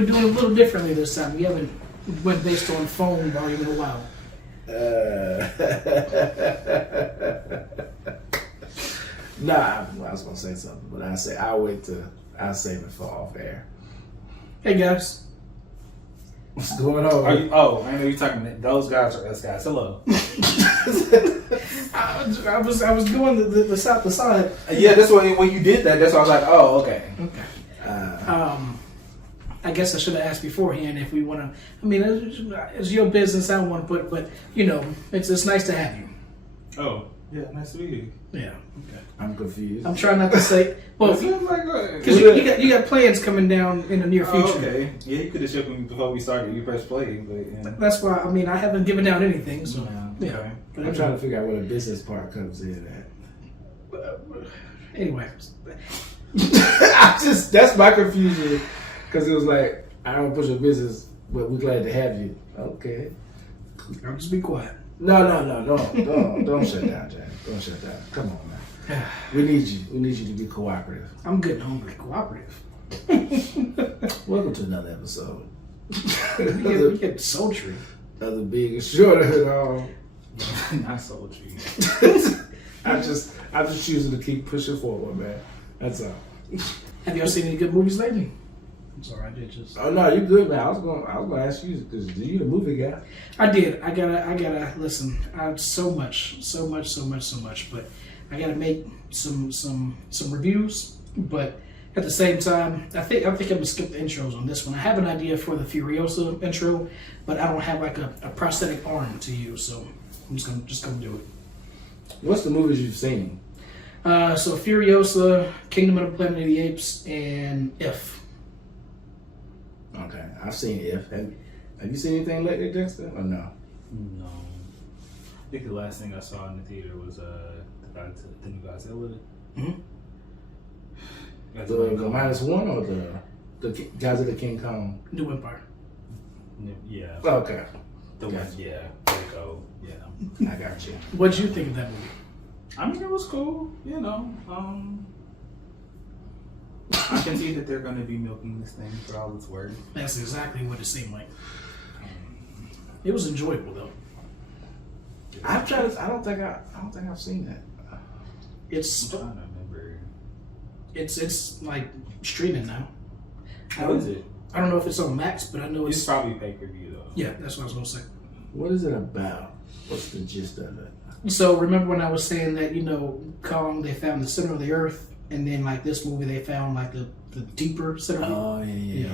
we're doing a little differently this time. We haven't went based on phone volume in a while. Nah, I was gonna say something, but I'll save it for off air. Hey guys. What's going on? I know you're talking. Those guys are us guys. Hello. I was going the side to side. Yeah, that's when you did that. That's why I was like, oh, okay. Okay. I guess I should have asked beforehand if we want to. I mean, it's your business. I don't want to put, but you know, it's nice to have you. Oh, yeah, nice to meet you. Yeah. Okay. I'm confused. I'm trying not to say. Well, because you got plans coming down in the near future. Oh, okay. Yeah, you could have showed me before we started. You pressed play, but yeah. That's why. I mean, I haven't given out anything. So yeah. Okay. But I'm trying to figure out where the business part comes in at. Anyway, That's my confusion, because it was like, I don't push your business, but we're glad to have you. Okay. I'll just be quiet. No, don't shut down, Jack. Don't shut down. Come on, man. We need you. We need you to be cooperative. I'm good and hungry. Cooperative. Welcome to another episode. You get sultry. Other big and short of it all. Not sultry. I'm just choosing to keep pushing forward, man. That's all. Have y'all seen any good movies lately? I'm sorry, I did just. Oh no, you good, man. I was gonna ask you, because you the movie guy. I did. I gotta listen. I have so much, but I gotta make some reviews. But at the same time, I think I'm gonna skip the intros on this one. I have an idea for the Furiosa intro, but I don't have like a prosthetic arm to use, so I'm just gonna do it. What's the movies you've seen? So Furiosa, Kingdom of the Planet of the Apes, and If. Okay, I've seen If. Have you seen anything lately, Dexter, or no? No. I think the last thing I saw in the theater was the new Godzilla. Mm-hmm. The -1 or the Godzilla King Kong? New Empire. Yeah. Okay. The one, Gotcha. yeah. There you go. Yeah. I got you. What'd you think of that movie? I mean, it was cool. You know. I can see that they're going to be milking this thing for all it's worth. That's exactly what it seemed like. It was enjoyable though. I don't think I've seen that. I'm It's trying to remember. it's like streaming now. How is it? I don't know if it's on Max, but I know It's it's. probably pay-per-view though. Yeah, that's what I was gonna say. What is it about? What's the gist of it? So remember when I was saying that, you know, Kong, they found the center of the earth, and then like this movie they found like the deeper center. Oh yeah.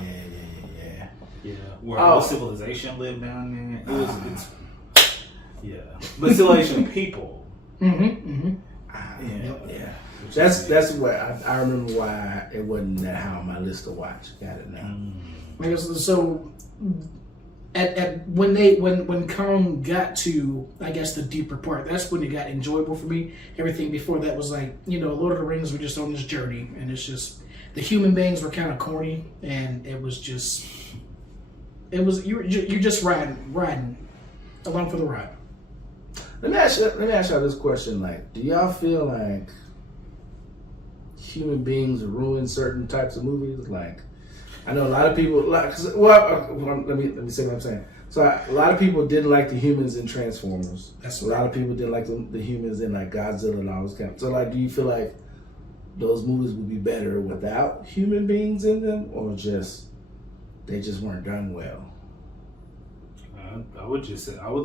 Yeah. Where all civilization lived down there. It's but civilization people. Yeah. That's what I remember why it wasn't that high on my list to watch. Got it now. I guess so. At when Kong got to, I guess, the deeper part, that's when it got enjoyable for me. Everything before that was like, you know, Lord of the Rings were just on this journey, and it's just the human beings were kind of corny, and you're just riding along for the ride. Let me ask y'all this question: like, do y'all feel like human beings ruin certain types of movies? Like, I know a lot of people like. Let me say what I'm saying. So a lot of people didn't like the humans in Transformers. That's a lot of people didn't like the humans in like Godzilla and all those kind. So like, do you feel like those movies would be better without human beings in them, or they just weren't done well? I would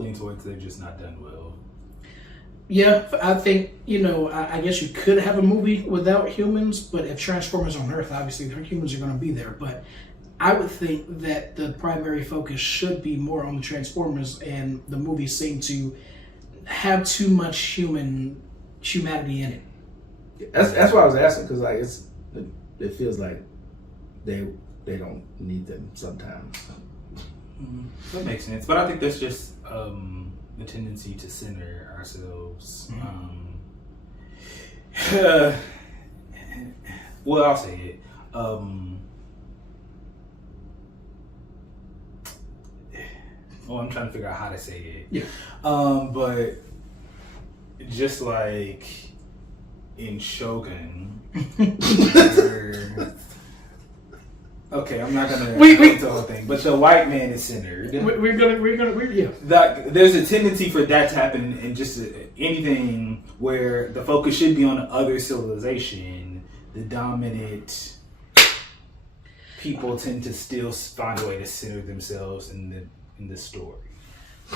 lean towards they're just not done well. Yeah, I think, you know, I guess you could have a movie without humans, but if Transformers on Earth, obviously the humans are going to be there. But I would think that the primary focus should be more on the Transformers, and the movies seem to have too much humanity in it. That's why I was asking, because like it feels like they don't need them sometimes. That makes sense, but I think that's just a tendency to center ourselves. Well, I'll say it. I'm trying to figure out how to say it. Yeah. But just like in Shogun, Okay, I'm not gonna We- go into the whole thing, but the white man is centered. Yeah. There's a tendency for that to happen in just anything where the focus should be on the other civilization. The dominant people tend to still find a way to center themselves in the story.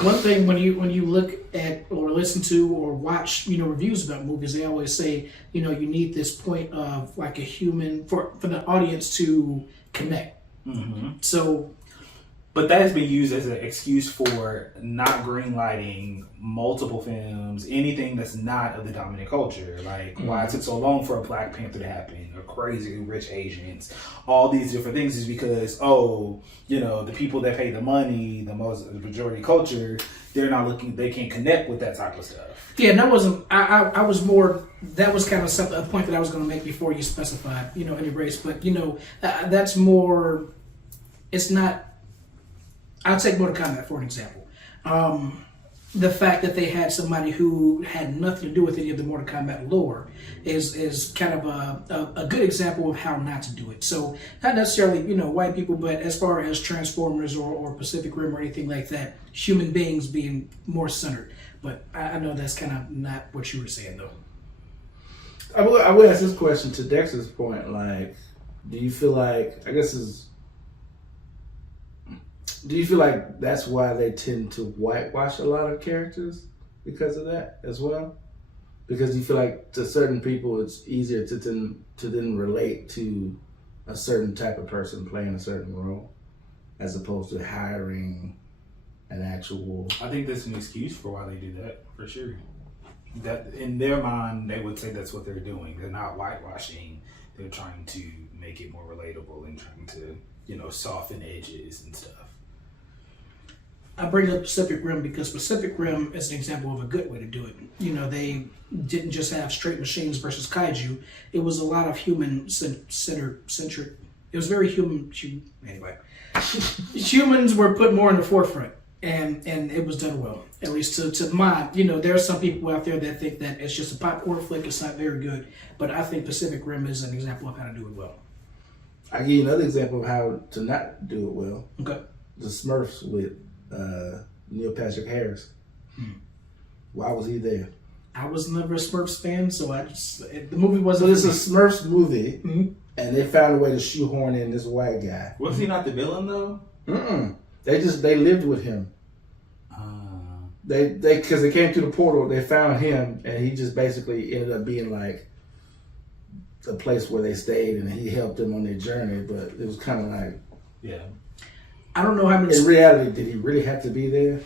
One thing when you look at or listen to or watch, reviews about movies, they always say, you need this point of like a human for the audience to connect. Mm-hmm. So, but that has been used as an excuse for not greenlighting multiple films, anything that's not of the dominant culture. Like why it took so long for a Black Panther to happen, or Crazy Rich Asians, all these different things is because the people that pay the money, the majority culture, they're not looking, they can't connect with that type of stuff. yeah, and that wasn't. I was more. That was kind of a point that I was going to make before you specified, any race. But that's more. It's not. I'll take Mortal Kombat for an example. The fact that they had somebody who had nothing to do with any of the Mortal Kombat lore is kind of a good example of how not to do it. So not necessarily white people, but as far as Transformers or Pacific Rim or anything like that, human beings being more centered. But I know that's kind of not what you were saying though. I would ask this question to Dexter's point. Like, do you feel like do you feel like that's why they tend to whitewash a lot of characters because of that as well? Because you feel like to certain people it's easier to then relate to a certain type of person playing a certain role as opposed to hiring an actual... I think that's an excuse for why they do that, for sure. That in their mind, they would say that's what they're doing. They're not whitewashing. They're trying to make it more relatable and trying to, soften edges and stuff. I bring up Pacific Rim because Pacific Rim is an example of a good way to do it. They didn't just have straight machines versus kaiju. It was a lot of centric. It was very human. Anyway, humans were put more in the forefront, and it was done well. At least to my, there are some people out there that think that it's just a popcorn flick. It's not very good, but I think Pacific Rim is an example of how to do it well. I'll give you another example of how to not do it well. Okay. The Smurfs with Neil Patrick Harris. Why was he there? I was never a Smurfs fan, so the movie wasn't. So it's a Smurfs movie, Mm-hmm. and they found a way to shoehorn in this white guy. Was he not the villain though? They lived with him. Because they came through the portal, they found him, and he just basically ended up being like the place where they stayed, and he helped them on their journey. But it was kind of like, yeah. I don't know how many. In reality, did he really have to be there?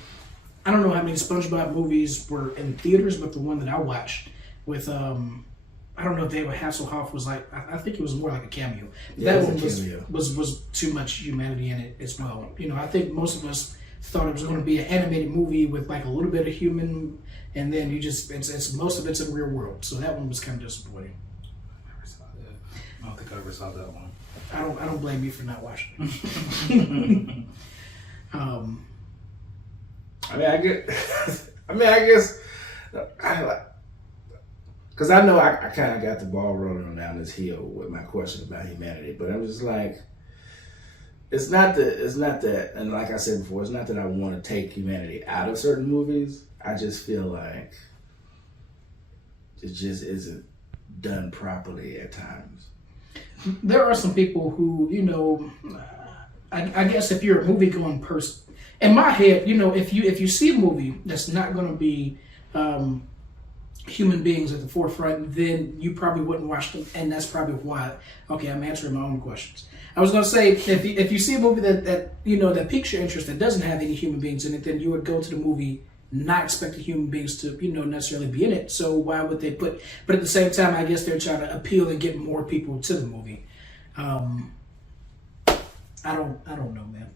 I don't know how many SpongeBob movies were in theaters, but the one that I watched with I don't know if David Hasselhoff was like. I think it was more like a cameo. Yeah, that one cameo. was too much humanity in it as well. I think most of us thought it was going to be an animated movie with like a little bit of human, and then it's most of it's in the real world. So that one was kind of disappointing. I never saw that. I don't think I ever saw that one. I don't blame you for not watching it. I guess, because I know I kind of got the ball rolling down this hill with my question about humanity, but I'm just like, it's not that, and like I said before, it's not that I want to take humanity out of certain movies. I just feel like it just isn't done properly at times. There are some people who, I guess if you're a movie-going person, in my head, if you see a movie that's not going to be human beings at the forefront, then you probably wouldn't watch them, and that's probably why. Okay, I'm answering my own questions. I was going to say, if you see a movie that piques your interest that doesn't have any human beings in it, then you would go to the movie not expecting human beings to, necessarily be in it. So why would they put? But at the same time, I guess they're trying to appeal and get more people to the movie. I don't know, man.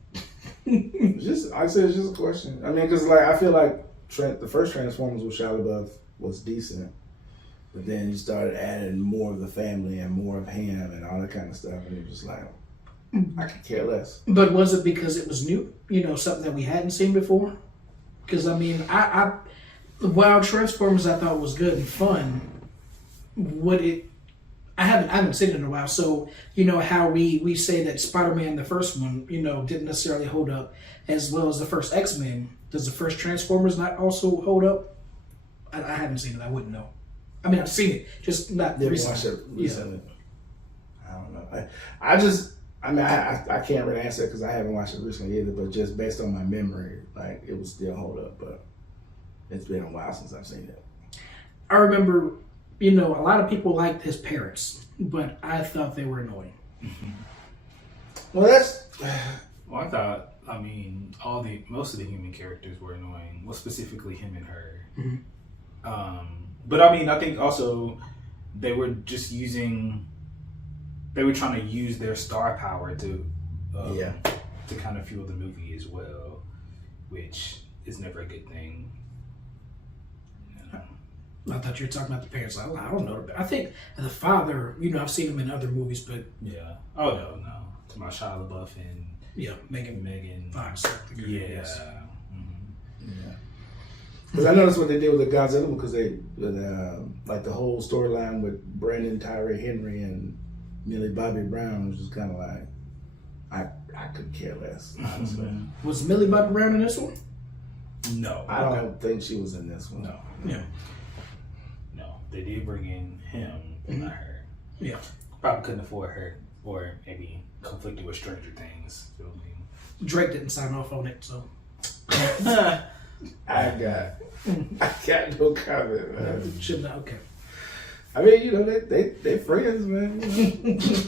It's just a question. I mean, because I feel like the first Transformers with Shia LaBeouf was decent, but then you started adding more of the family and more of him and all that kind of stuff, and you're just like, I could care less. But was it because it was new? Something that we hadn't seen before? Because while Transformers I thought was good and fun, I haven't seen it in a while. So you know how we say that Spider-Man, the first one, you know, didn't necessarily hold up as well as the first X-Men. Does the first Transformers not also hold up? I haven't seen it. I wouldn't know. I mean, I've seen it, just not Didn't recently. watch it recently. I don't know. I can't really answer because I haven't watched it recently either. But just based on my memory, like it would still hold up. But it's been a while since I've seen it. I remember, you know, a lot of people liked his parents, but I thought they were annoying. Well, that's. Well, I thought. I mean, most of the human characters were annoying. Well, specifically him and her. Mm-hmm. But I mean, I think also they were just they were trying to use their star power to kind of fuel the movie as well, which is never a good thing. I thought you were talking about the parents. I don't know. I think the father, you know, I've seen him in other movies, but yeah. Oh no. To my Shia LaBeouf and Megan Fox. Yeah. Yeah. Because I noticed what they did with the Godzilla because like the whole storyline with Brandon Tyree Henry and Millie Bobby Brown was just kind of like I could care less. Honestly, Was Millie Bobby Brown in this one? No, I don't think she was in this one. No. Yeah. No, they did bring in him, but not her. Yeah. Probably couldn't afford her, or maybe conflicted with Stranger Things. Feel me? Drake didn't sign off on it, so. I got no comment, man. Should not. Okay. I mean, you know, they friends, man.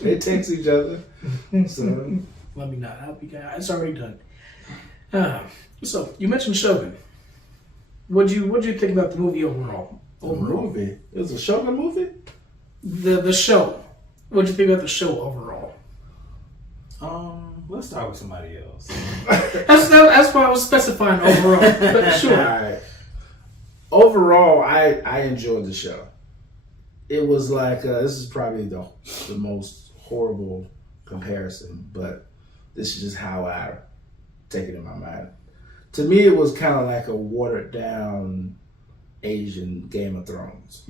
They text each other. So Let me not help you guys. It's already done. So you mentioned Shogun. What'd you think about the movie overall? movie. It was a Shogun movie? The show. What'd you think about the show overall? Let's start with somebody else. That's why I was specifying overall. But sure. All right. Overall, I enjoyed the show. It was like this is probably the most horrible comparison, but this is just how I take it in my mind. To me, it was kind of like a watered down Asian Game of Thrones,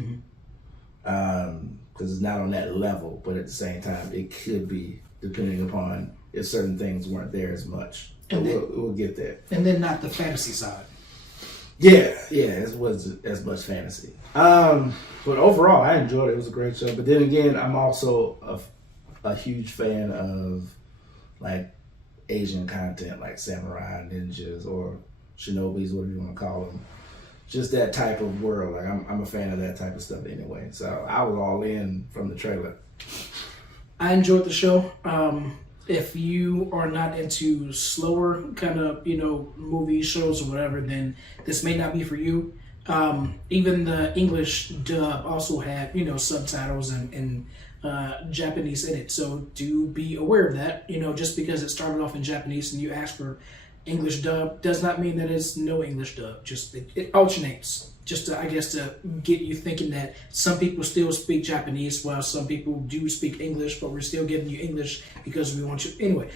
because it's not on that level, but at the same time, it could be depending upon if certain things weren't there as much. And we'll get there. And then not the fantasy side. Yeah, it wasn't as much fantasy. But overall, I enjoyed it. It was a great show. But then again, I'm also a huge fan of like Asian content, like samurai, ninjas, or shinobis, whatever you want to call them. Just that type of world. Like I'm a fan of that type of stuff anyway. So I was all in from the trailer. I enjoyed the show. If you are not into slower kind of, you know, movie shows or whatever, then this may not be for you. Even the English dub also had, you know, subtitles and Japanese in it. So do be aware of that. You know, just because it started off in Japanese and you ask for English dub does not mean that it's no English dub. Just it alternates. Just to, I guess, to get you thinking that some people still speak Japanese while some people do speak English, but we're still giving you English because we want you. Anyway.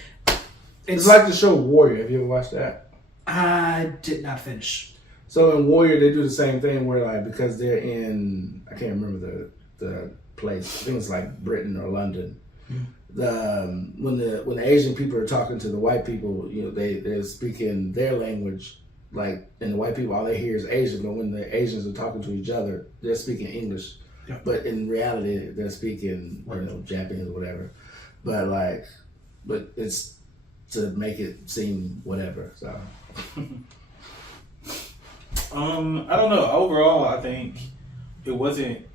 It's like the show Warrior. Have you ever watched that? I did not finish. So in Warrior, they do the same thing where, like, because they're in, I can't remember the place. I think it's like Britain or London. Mm-hmm. When the Asian people are talking to the white people, you know, they're speaking their language. Like, and the white people, all they hear is Asian, but when the Asians are talking to each other, they're speaking English. Yeah. But in reality, they're speaking, you know, Japanese or whatever. But it's to make it seem whatever. So, I don't know. Overall, I think it wasn't.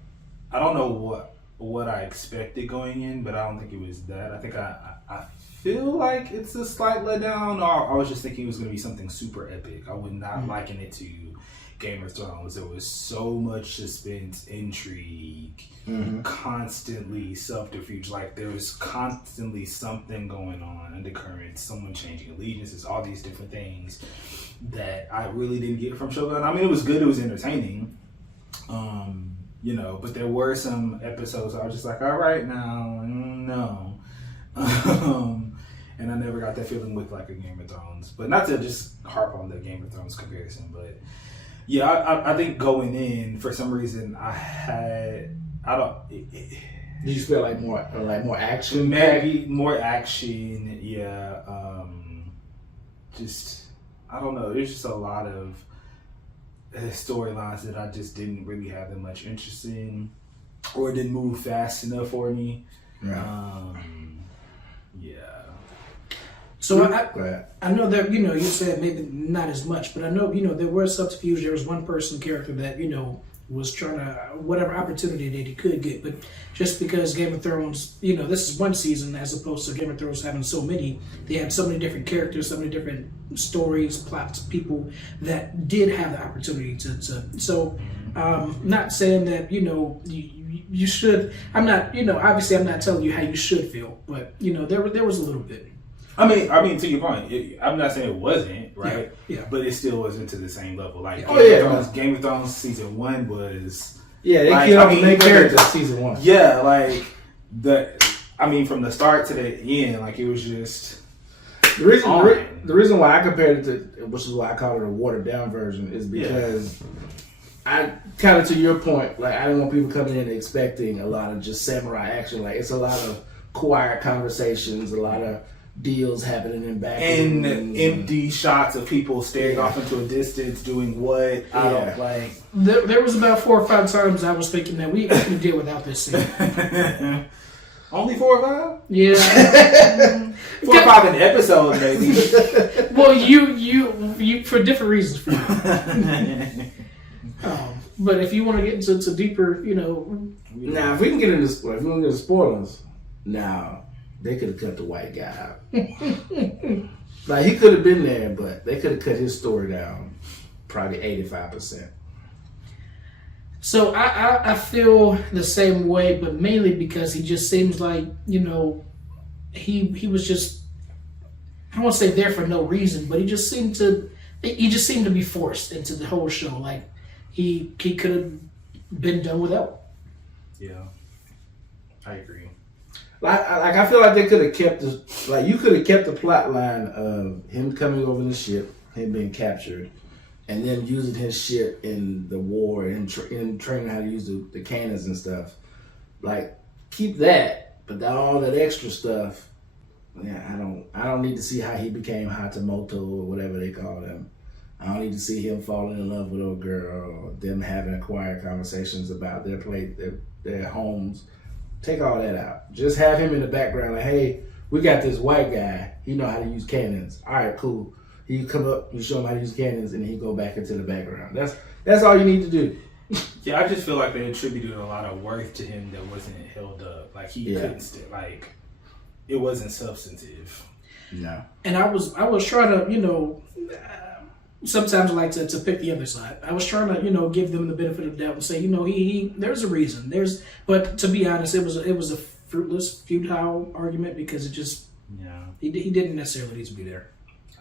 I don't know what I expected going in, but I don't think it was that. I think I feel like it's a slight letdown. Or I was just thinking it was going to be something super epic. I would not liken it to Game of Thrones. There was so much suspense, intrigue, constantly subterfuge. Like there was constantly something going on, undercurrents, someone changing allegiances, all these different things that I really didn't get from Shogun. I mean, it was good. It was entertaining. You know, but there were some episodes I was just like, all right now, no. And I never got that feeling with like a Game of Thrones. But not to just harp on the Game of Thrones comparison, but yeah, I think going in, for some reason, Did you feel like more action? Maybe more action, yeah. Just I don't know. There's just a lot of storylines that I just didn't really have that much interest in, or didn't move fast enough for me. Right. Yeah. So I know that, you said maybe not as much, but I know, there was subterfuge. There was one character that, was trying to, whatever opportunity that he could get. But just because Game of Thrones, this is one season as opposed to Game of Thrones having so many, they had so many different characters, so many different stories, plots, people that did have the opportunity to so, not saying that, you should, I'm not, obviously I'm not telling you how you should feel, but, there was a little bit. I mean, to your point, I'm not saying it wasn't, right? Yeah. But it still wasn't to the same level. Like, Game of Thrones season 1 was... Yeah, they killed off the main characters season 1. Yeah, like, from the start to the end, like, it was just... The reason why I compared it to, which is why I call it a watered down version, is because I kind of, to your point, like, I didn't want people coming in expecting a lot of just samurai action. Like, it's a lot of quiet conversations, a lot of deals happening in back and empty shots of people staring off into a distance doing what I don't like. There was about 4 or 5 times I was thinking that we did without this scene. Only 4 or 5? Yeah. 4 or 5 an episode, maybe. Well, you for different reasons for you. But if you want to get into deeper, now if we can get into spoilers, now they could have cut the white guy out. Like, he could have been there, but they could have cut his story down probably 85%. So I feel the same way, but mainly because he just seems like, he was just, I won't say there for no reason, but he just seemed to be forced into the whole show. Like, he could have been done without. Yeah, I agree. Like I feel like they could have kept this. Like, you could have kept the plot line of him coming over the ship, him being captured, and then using his ship in the war and training how to use the cannons and stuff. Like, keep that, but all that extra stuff. Yeah, I don't need to see how he became Hatamoto or whatever they call him. I don't need to see him falling in love with a girl or them having quiet conversations about their homes. Take all that out. Just have him in the background like, hey, we got this white guy. He know how to use cannons. All right, cool. He come up, you show him how to use cannons, and then he go back into the background. That's all you need to do. Yeah, I just feel like they attributed a lot of worth to him that wasn't held up. Like, he couldn't it wasn't substantive. No. And I was trying to, sometimes I like to pick the other side. I was trying to, give them the benefit of the doubt and say, he there's a reason. But to be honest, it was a futile argument because it just, he didn't necessarily need to be there.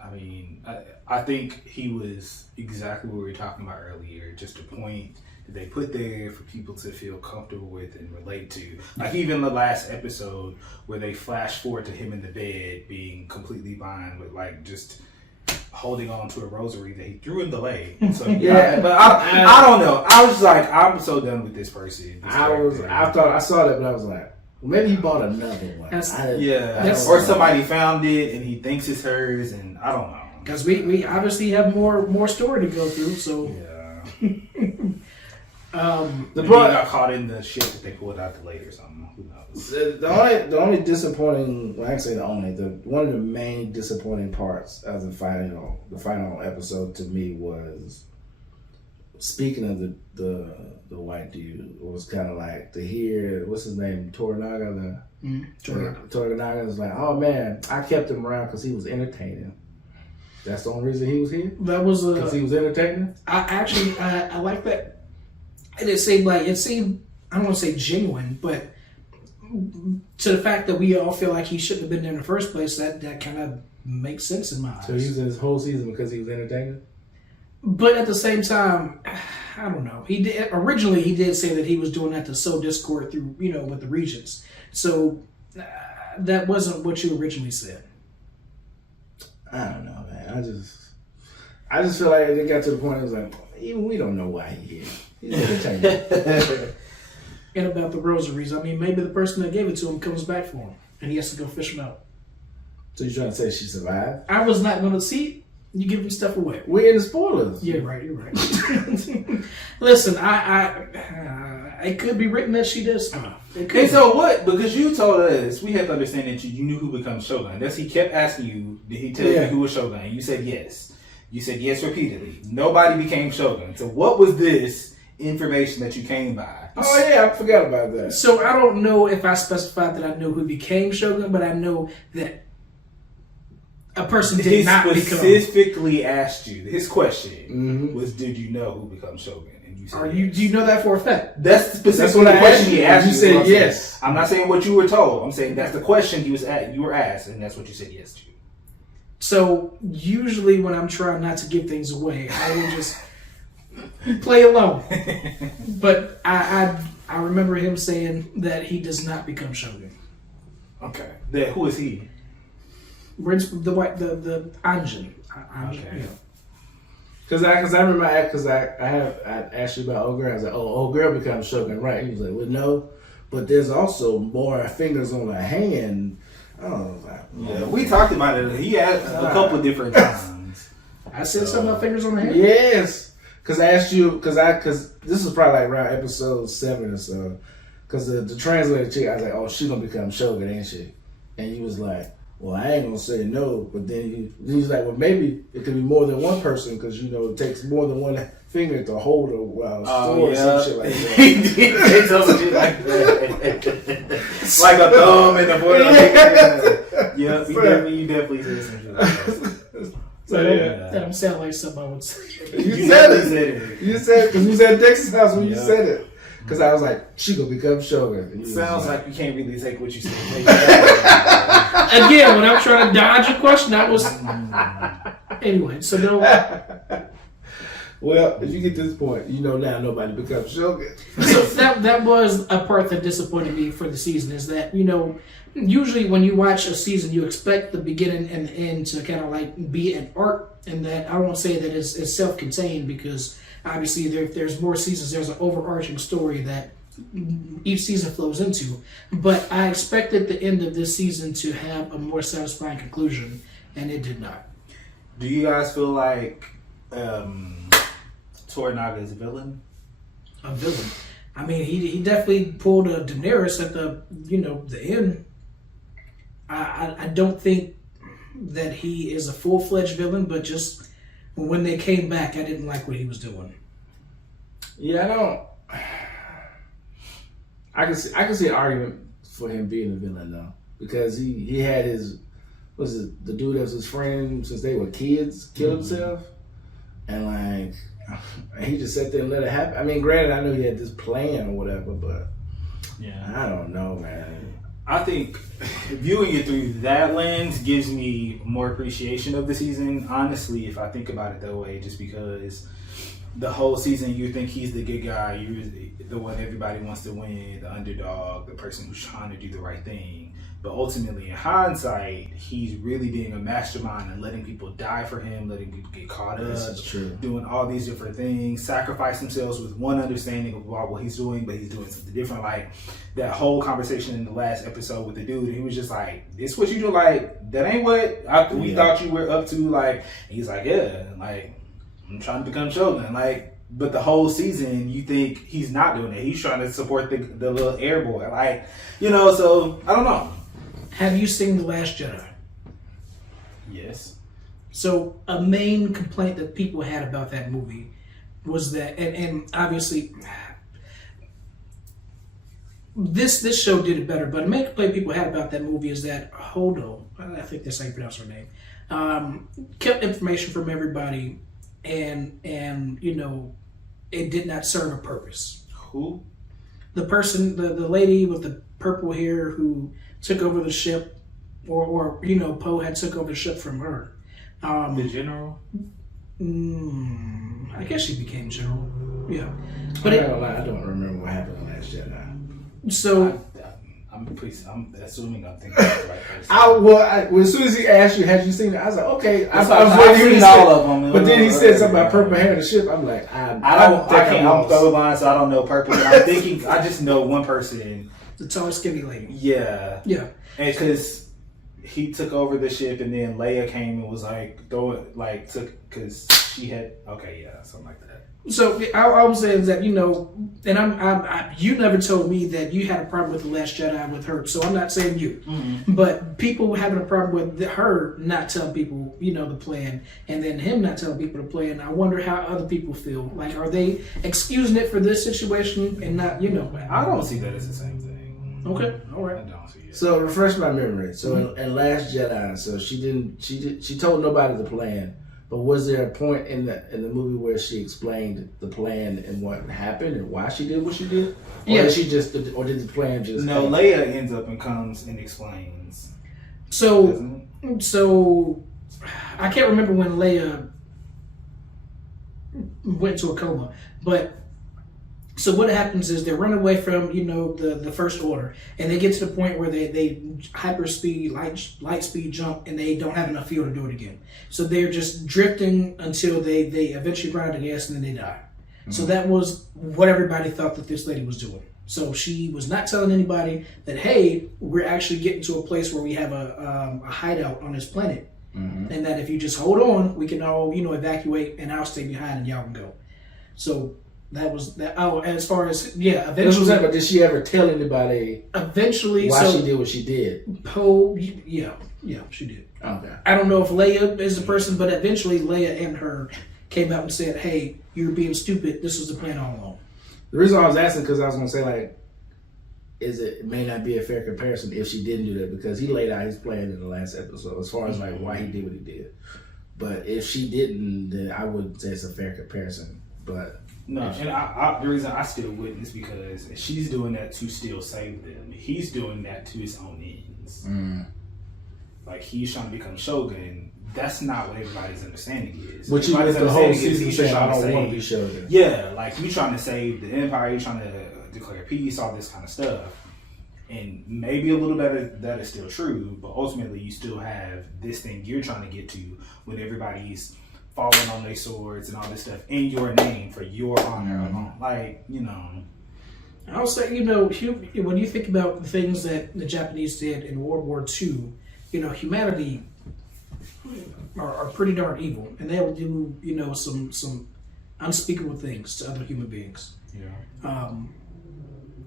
I mean, I think he was exactly what we were talking about earlier, just a point that they put there for people to feel comfortable with and relate to. Like, even the last episode where they flash forward to him in the bed being completely fine with, like, just holding on to a rosary that he threw in the lake. So, but I don't know. I was just like, I'm so done with this person. I thought I saw that, but I was like, well, maybe he bought another one. Or somebody found it and he thinks it's hers, and I don't know. Because we obviously have more story to go through. So the boy got caught in the shit that they pulled out the lake or something. Who knows? The only disappointing, well, I can say one of the main disappointing parts of the final episode to me was, speaking of the white dude, it was kind of like to hear, what's his name, Toranaga. Toranaga was like, oh man, I kept him around because he was entertaining. That's the only reason he was here? That was because he was entertaining? I like that. And it seemed, I don't want to say genuine, but to the fact that we all feel like he shouldn't have been there in the first place, that kind of makes sense in my eyes. So he was in his whole season because he was entertaining? But at the same time, I don't know. Originally he did say that he was doing that to sow discord through, with the regents. So that wasn't what you originally said. I don't know, man. I just feel like it got to the point. It was like, even we don't know why he's here. He's entertaining. and about the rosaries. I mean, maybe the person that gave it to him comes back for him, and he has to go fish them out. So you're trying to say she survived? I was not going to see. You giving stuff away. We're in the spoilers. Yeah, right. You're right. Listen, it could be written that she does survive. And so what? Because you told us, we have to understand that you knew who becomes Shogun. That's he kept asking you, did he tell you who was Shogun? And you said yes. You said yes repeatedly. Nobody became Shogun. So what was this information that you came by? Oh yeah, I forgot about that. So I don't know if I specified that I know who became Shogun, but I know that a person did not become. He specifically asked you. His question was, "Did you know who becomes Shogun?" And you said, "Do you know that for a fact?" That's specifically the question he asked you. You said yes. I'm not saying what you were told. I'm saying that's the question you were asked, and that's what you said yes to. So usually, when I'm trying not to give things away, I will just play along. But I remember him saying that he does not become Shogun. Okay. Who is he? The Anjin. Okay. Because I remember I asked you about old girl. I was like, old girl becomes Shogun, right? He was like, well, no, but there's also more fingers on her hand. I don't know. Yeah, we talked about it. He asked a couple different times. I said something about fingers on the hand. Yes, because I asked you because this was probably like around episode 7 or so. Because the translator chick, I was like, oh, she gonna become Shogun, ain't she? And he was like, well, I ain't gonna say no, but then he's like, well, maybe it could be more than one person because it takes more than one finger to hold a sword or some shit like that. He did some shit like that, like a thumb in the foot. Yeah, you definitely said some shit like that. So that don't sound like something I would say. You said it. You said because we was at Dexter's house when you said it. Because I was like, she gonna become Shogun. Sounds like you can't really take what you said. Again, when I'm trying to dodge a question, that was anyway. So no. Well, if you get to this point, you know now nobody becomes Shogun. So that was a part that disappointed me for the season is that usually when you watch a season, you expect the beginning and the end to kind of like be an arc, and that I won't say that it's self-contained because. Obviously, if there's more seasons, there's an overarching story that each season flows into. But I expected the end of this season to have a more satisfying conclusion, and it did not. Do you guys feel like Toranaga is a villain? A villain? I mean, he definitely pulled a Daenerys at the end. I don't think that he is a full-fledged villain, but just... when they came back, I didn't like what he was doing. Yeah, I don't. I can see an argument for him being a villain though, because he had the dude that was his friend since they were kids kill himself, and like he just sat there and let it happen. I mean, granted, I know he had this plan or whatever, but I don't know, man. I think viewing it through that lens gives me more appreciation of the season. Honestly, if I think about it that way, just because the whole season you think he's the good guy, you're the one everybody wants to win, the underdog, the person who's trying to do the right thing. But ultimately, in hindsight, he's really being a mastermind and letting people die for him, letting people get caught up, doing all these different things, sacrifice themselves with one understanding of what he's doing, but he's doing something different. Like that whole conversation in the last episode with the dude, he was just like, "This what you do? Like that ain't what we thought you were up to." Like and he's like, "Yeah, like I'm trying to become Shogun." Like. But the whole season, you think he's not doing it. He's trying to support the little air boy. Like, so I don't know. Have you seen The Last Jedi? Yes. So a main complaint that people had about that movie was that, and obviously this show did it better, but a main complaint people had about that movie is that Hodo, I think that's how you pronounce her name, kept information from everybody, and it did not serve a purpose. Who? The person, the lady with the purple hair who took over the ship, or Poe had took over the ship from her. The general? I guess she became general. Yeah. But I don't remember what happened in Last Jedi. So I'm assuming I'm thinking of the right person. As soon as he asked you, had you seen it? I was like, okay. I was I've waiting. seen all of them. But then he said something about purple hair in the ship. I'm like, I'm colorblind, so I don't know purple. I'm thinking, I just know one person. The tall, skinny lady. Yeah. Yeah. And because he took over the ship, and then Leia came and was like, because she had, something like that. So I was saying that, and you never told me that you had a problem with The Last Jedi with her, so I'm not saying you. Mm-hmm. But people having a problem with her not telling people, the plan, and then him not telling people the plan, I wonder how other people feel. Like, are they excusing it for this situation and not, I don't see that as the same thing. Okay, all right. I don't see it. So refresh my memory. So in Last Jedi, so she told nobody the plan. But was there a point in the movie where she explained the plan and what happened and why she did what she did? Or did the plan just? No, Leia ends up and comes and explains. So I can't remember when Leia went to a coma, but. So what happens is they run away from, the First Order, and they get to the point where they hyper speed, light speed jump, and they don't have enough fuel to do it again. So they're just drifting until they eventually run out of gas and then they die. Mm-hmm. So that was what everybody thought that this lady was doing. So she was not telling anybody that, hey, we're actually getting to a place where we have a hideout on this planet. Mm-hmm. And that if you just hold on, we can all, evacuate, and I'll stay behind and y'all can go. So that was that. Oh, as far as eventually. But did she ever tell anybody? Eventually, why she did what she did? Poe, yeah, she did. Okay. I don't know if Leia is the person, but eventually Leia and her came out and said, "Hey, you're being stupid. This was the plan all along." The reason I was asking because I was going to say it may not be a fair comparison if she didn't do that because he laid out his plan in the last episode as far as why he did what he did. But if she didn't, then I wouldn't say it's a fair comparison. But. No, and the reason I still wouldn't is because she's doing that to still save them. He's doing that to his own ends. Mm. Like, he's trying to become Shogun. That's not what everybody's understanding is. But you with the whole season saying, I don't want to be Shogun. Yeah, like, you're trying to save the Empire, you're trying to declare peace, all this kind of stuff. And maybe a little better that is still true, but ultimately you still have this thing you're trying to get to when everybody's falling on their swords and all this stuff in your name for your honor alone. Like, I'll say, when you think about the things that the Japanese did in World War II, humanity are pretty darn evil, and they will do, some unspeakable things to other human beings. Yeah.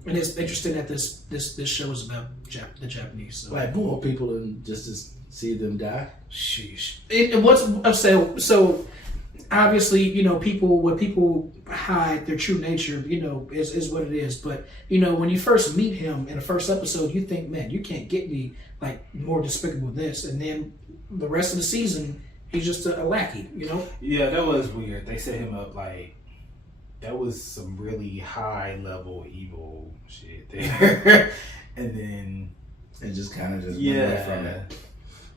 And it's interesting that this show is about the Japanese. So. Like blow people and just to see them die. Sheesh. So obviously, when people hide their true nature, is what it is. But when you first meet him in the first episode, you think, man, you can't get me more despicable than this. And then the rest of the season, he's just a lackey. Yeah, that was weird. They set him up that was some really high level evil shit there, and then it just kind of went away from it.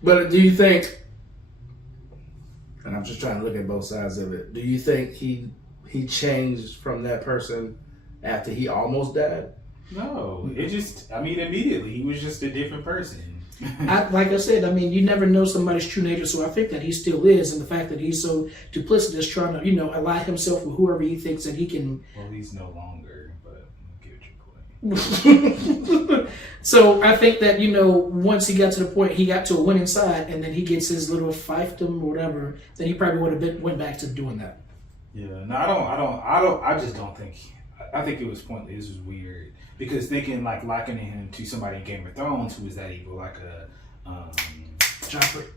But do you think? And I'm just trying to look at both sides of it. Do you think he changed from that person after he almost died? No, immediately he was just a different person. Like I said, you never know somebody's true nature, so I think that he still is, and the fact that he's so duplicitous, trying to, ally himself with whoever he thinks that he can. Well, he's no longer, but I get your point. So I think that, once he got to the point, he got to a winning side, and then he gets his little fiefdom or whatever, then he probably would have went back to doing that. Yeah, no, I just don't think. I think it was pointless. This was weird because thinking likening him to somebody in Game of Thrones who was that evil, like a Joffrey.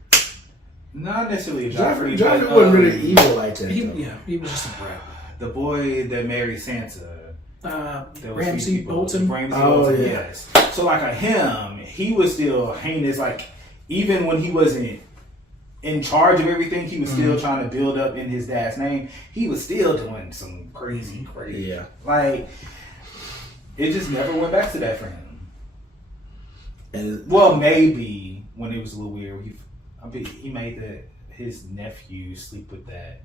Not necessarily a Joffrey. Joffrey wasn't really evil like that. He was just a brat. The boy that married Sansa. Ramsay Bolton. Bolton, yes. So him, he was still heinous. Even when he wasn't in charge of everything, he was still trying to build up in his dad's name. He was still doing some crazy. Yeah. It just never went back to that for him. And maybe when it was a little weird, he made his nephew sleep with that.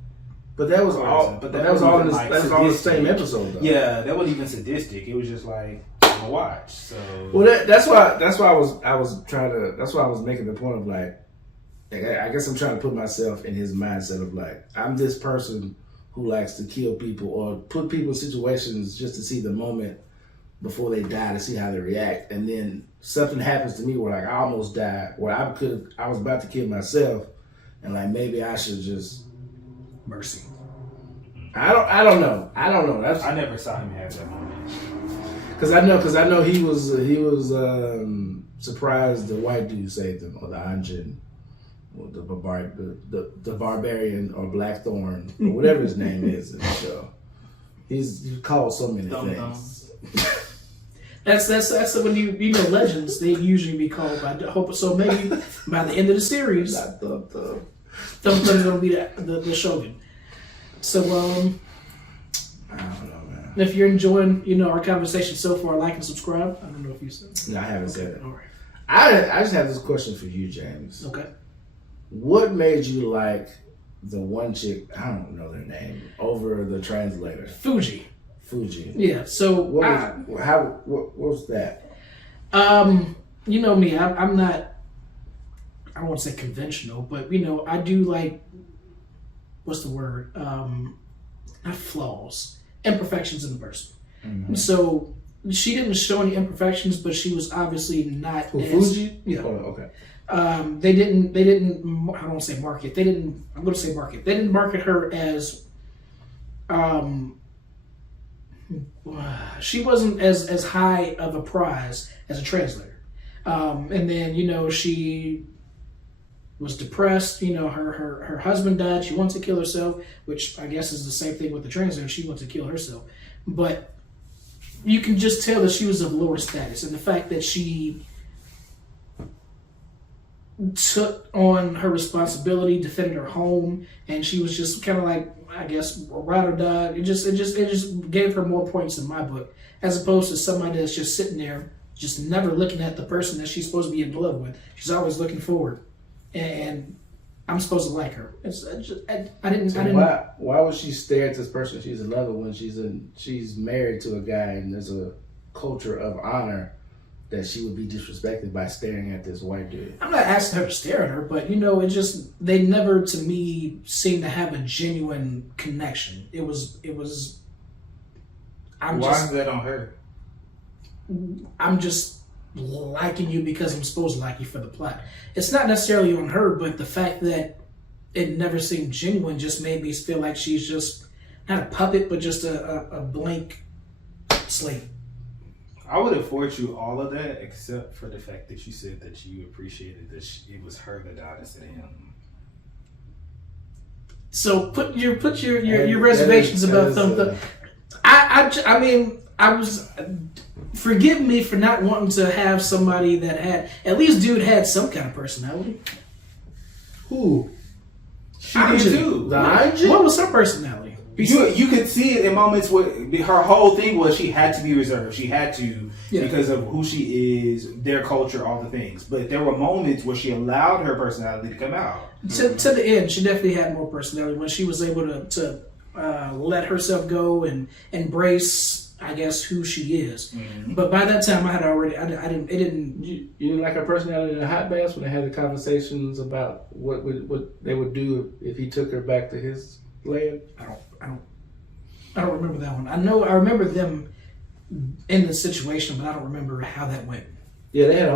But that was all. But that was all in the same episode, though. Yeah, that wasn't even sadistic. It was just want to watch. So well, that's why I was making the point of like, I guess I'm trying to put myself in his mindset of like, I'm this person who likes to kill people or put people in situations just to see the moment before they die to see how they react, and then something happens to me where like I almost died, where I was about to kill myself, and like maybe I should just mercy. I don't know. That's I never saw him have that moment. because I know he was surprised the white dude saved him, or the Anjin, or the barbarian, or Blackthorn, or whatever his name is in the show. He's called so many things. That's when you know legends. They usually be called by. Hope so. Maybe by the end of the series, Thumb is gonna be the Shogun. So I don't know, man. if you're enjoying our conversation so far, like and subscribe. I don't know if you said. No, I haven't said it. All right. I just have this question for you, James. Okay. What made you like the one chick? I don't know their name over the translator. Fuji. Yeah. So What was that? You know me. I'm not. I don't want to say conventional, but I do like. What's the word? Not flaws, imperfections in the person. Mm-hmm. So she didn't show any imperfections, but she was obviously not. Fuji? Yeah. Oh, okay. They didn't. I don't want to say market. They didn't. I'm going to say market. They didn't market her as. She wasn't as high of a prize as a translator. And then she was depressed. Her husband died. She wants to kill herself, which I guess is the same thing with the translator. She wants to kill herself, but you can just tell that she was of lower status, and the fact that she took on her responsibility, defended her home, and she was just kind of like, I guess, ride or die. It just gave her more points in my book, as opposed to somebody that's just sitting there, just never looking at the person that she's supposed to be in love with. She's always looking forward, and I'm supposed to like her. I didn't. Why would she stare at this person she's in love with when she's married to a guy and there's a culture of honor that she would be disrespected by staring at this white dude? I'm not asking her to stare at her, but they never to me seemed to have a genuine connection. It was. Why is that on her? I'm just liking you because I'm supposed to like you for the plot. It's not necessarily on her, but the fact that it never seemed genuine just made me feel like she's just not a puppet, but just a blank slate. I would afford you all of that, except for the fact that you said that you appreciated that it was her that died instead of him. So put your reservations about something. I mean, I was. Forgive me for not wanting to have somebody that at least dude had some kind of personality. Who? She did too. What was her personality? You could see it in moments where her whole thing was she had to be reserved. She had to because of who she is, their culture, all the things. But there were moments where she allowed her personality to come out. To the end, she definitely had more personality when she was able to let herself go and embrace, I guess, who she is. Mm-hmm. But by that time, I had already. You didn't like her personality in the hot baths when they had the conversations about what they would do if he took her back to his land. I don't remember that one. I remember them in the situation, but I don't remember how that went. Yeah, they had a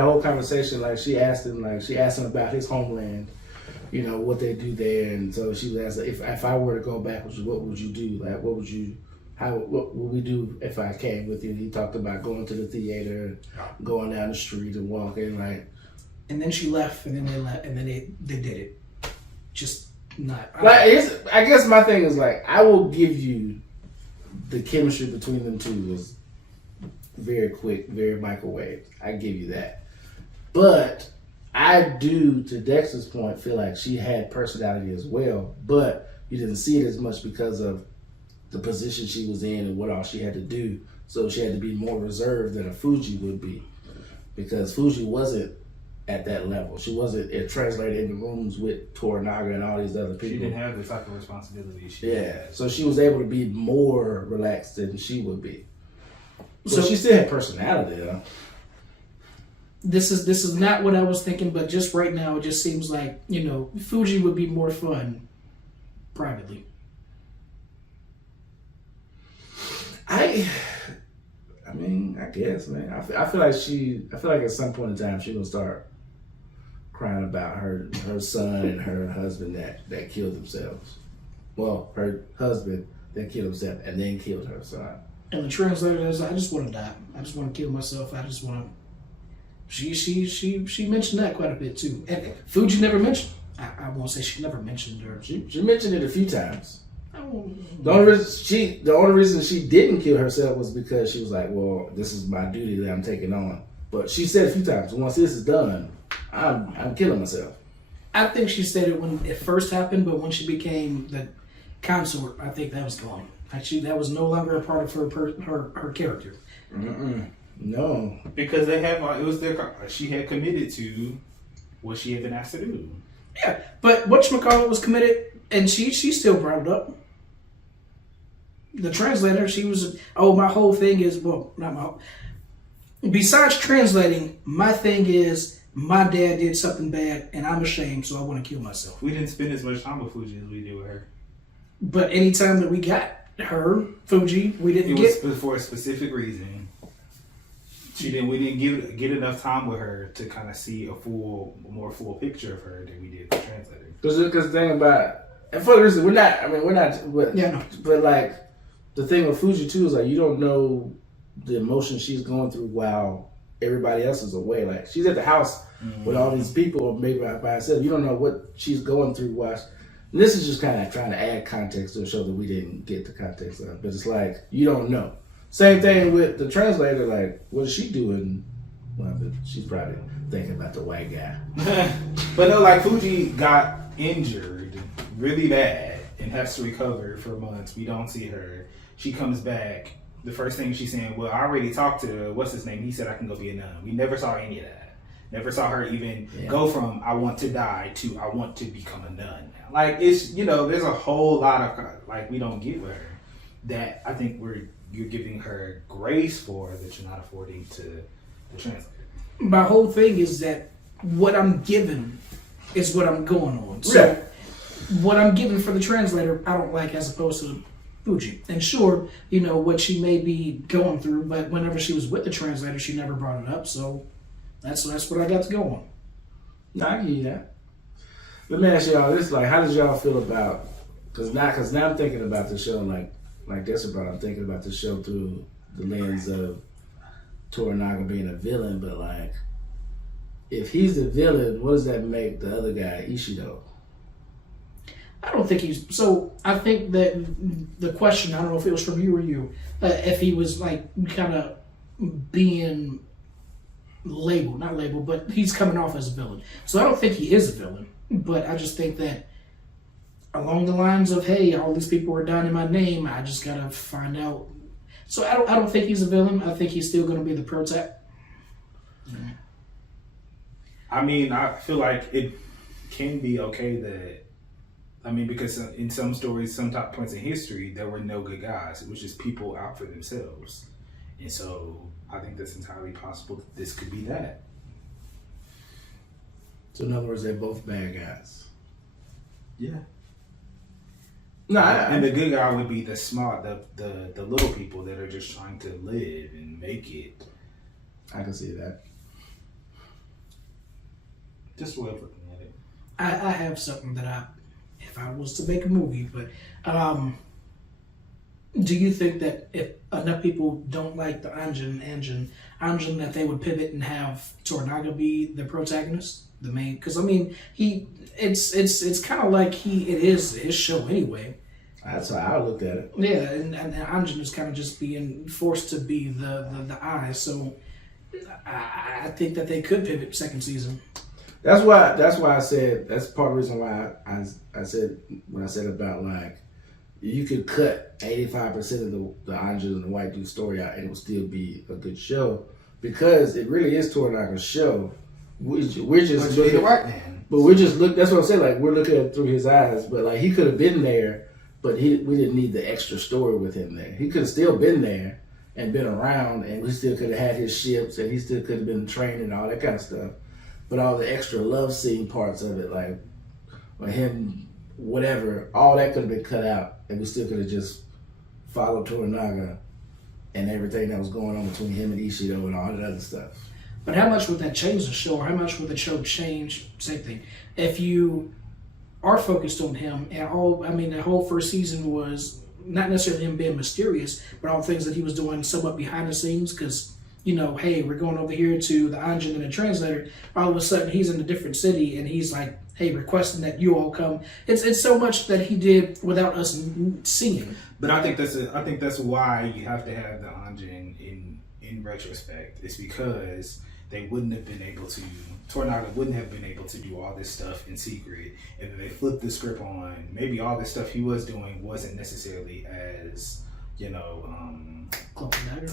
whole conversation. Like she asked him about his homeland, what they do there, and so she was asked, if I were to go back, what would you do? Like, what would we do if I came with you? And he talked about going to the theater, going down the street and walking, like. And then she left, and then they left, and then they did it. Just not. I guess my thing is like, I will give you the chemistry between them two was very quick, very microwave. I give you that. But I do, to Dexter's point, feel like she had personality as well, but you didn't see it as much because of the position she was in and what all she had to do. So she had to be more reserved than a Fuji would be, because Fuji wasn't at that level. She wasn't translated in the rooms with Toranaga and all these other people. She didn't have the type of responsibility she had. So she was able to be more relaxed than she would be. So she still had personality though. This is not what I was thinking, but just right now, it just seems like, Fuji would be more fun privately. I mean, I guess, man. I feel like at some point in time she gonna start crying about her son and her husband that killed themselves. Well, her husband that killed himself and then killed her son. And the translator is, I just want to die. I just want to kill myself. I just want to. She mentioned that quite a bit too. And Fuji never mentioned. I won't say she never mentioned her. She mentioned it a few times. Oh. The only reason she didn't kill herself was because she was like, well, this is my duty that I'm taking on. But she said a few times, once this is done, I'm killing myself. I think she said it when it first happened, but when she became the consort, I think that was gone. Actually, that was no longer a part of her character. No, because they had it was she had committed to what she had been asked to do. Yeah, but whatchamacallit was committed, and she still brought it up. The translator, she was, my whole thing is, well, not my whole. Besides translating, my thing is, my dad did something bad, and I'm ashamed, so I want to kill myself. We didn't spend as much time with Fuji as we did with her. But anytime that we got her, Fuji, we didn't get... It was for a specific reason. We didn't get enough time with her to kind of see a more full picture of her than we did the translator. Because the thing about, and for the reason, we're not, but, yeah, no. But like, the thing with Fuji too is like, you don't know the emotion she's going through while everybody else is away. Like, she's at the house with all these people, or maybe by herself. You don't know what she's going through while. And this is just kind of trying to add context to a show that we didn't get the context of. But it's like, you don't know. Same thing with the translator. Like, what is she doing? Well, she's probably thinking about the white guy. But no, like, Fuji got injured really bad and has to recover for months. We don't see her. She comes back. The first thing she's saying, well, I already talked to, what's his name? He said I can go be a nun. We never saw any of that. Never saw her even go from I want to die to I want to become a nun now. Like, it's, there's a whole lot of, like, we don't get with her that I think you're giving her grace for that you're not affording to the translator. My whole thing is that what I'm given is what I'm going on. So what I'm given for the translator, I don't like as opposed to Fuji. And sure, what she may be going through, but whenever she was with the translator, she never brought it up. So that's what I got to go on. No, I get you that. Let me ask y'all this: like, how did y'all feel about? Because now I'm thinking about the show like this about. I'm thinking about the show through the lens of Toranaga being a villain, but like, if he's the villain, what does that make the other guy Ishido? I don't think he's... So, I think that the question, I don't know if it was from you or you, if he was, like, kind of being not labeled, but he's coming off as a villain. So, I don't think he is a villain, but I just think that along the lines of, hey, all these people are down in my name, I just got to find out. So, I don't think he's a villain. I think he's still going to be the protect. I mean, I feel like it can be okay that, because in some stories, some top points in history, there were no good guys. It was just people out for themselves. And so I think that's entirely possible that this could be that. So in other words, they're both bad guys. Yeah. No, and the good guy would be the smart, the little people that are just trying to live and make it. I can see that. Just a way of looking at it. I have something that if I was to make a movie, but do you think that if enough people don't like the Anjin, that they would pivot and have Toranaga be the protagonist, the main? Because it's kind of like it is his show anyway. That's how I looked at it. Yeah, and Anjin is kind of just being forced to be the eye. So I think that they could pivot second season. That's why I said that's part of the reason why I said when I said about like you could cut 85% of the Anjin and the white dude story out and it would still be a good show because it really is Toranaga's show. We're just looking, white man. But we're just look. That's what I'm saying. Like we're looking at it through his eyes, but like he could have been there, but we didn't need the extra story with him there. He could have still been there and been around, and we still could have had his ships, and he still could have been trained and all that kind of stuff. But all the extra love scene parts of it, like or him, whatever, all that could have been cut out, and we still could have just followed Toranaga and everything that was going on between him and Ishido and all that other stuff. But how much would that change the show, or how much would the show change? Same thing. If you are focused on him, and the whole first season was not necessarily him being mysterious, but all the things that he was doing somewhat behind the scenes, because, hey, we're going over here to the Anjin and the translator. All of a sudden, he's in a different city, and he's like, hey, requesting that you all come. It's so much that he did without us seeing. But I think that's why you have to have the Anjin in retrospect. It's because they wouldn't have been able to. Toranaga wouldn't have been able to do all this stuff in secret, and then they flipped the script on. Maybe all the stuff he was doing wasn't necessarily as Cloak and Dagger.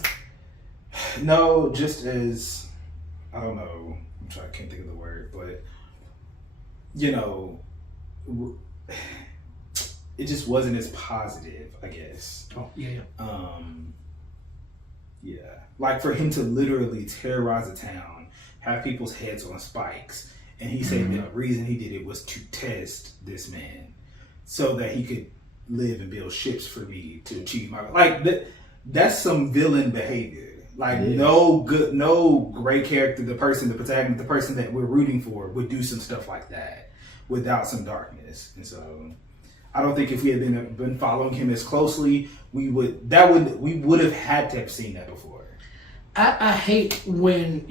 No, just as I don't know. I can't think of the word, but it just wasn't as positive, I guess. Oh yeah. Yeah. Like for him to literally terrorize a town, have people's heads on spikes, and he said the reason he did it was to test this man, so that he could live and build ships for me to achieve my that's some villain behavior. Like no great character, the protagonist, the person that we're rooting for would do some stuff like that without some darkness. And so I don't think if we had been following him as closely, we would have had to have seen that before. I hate when,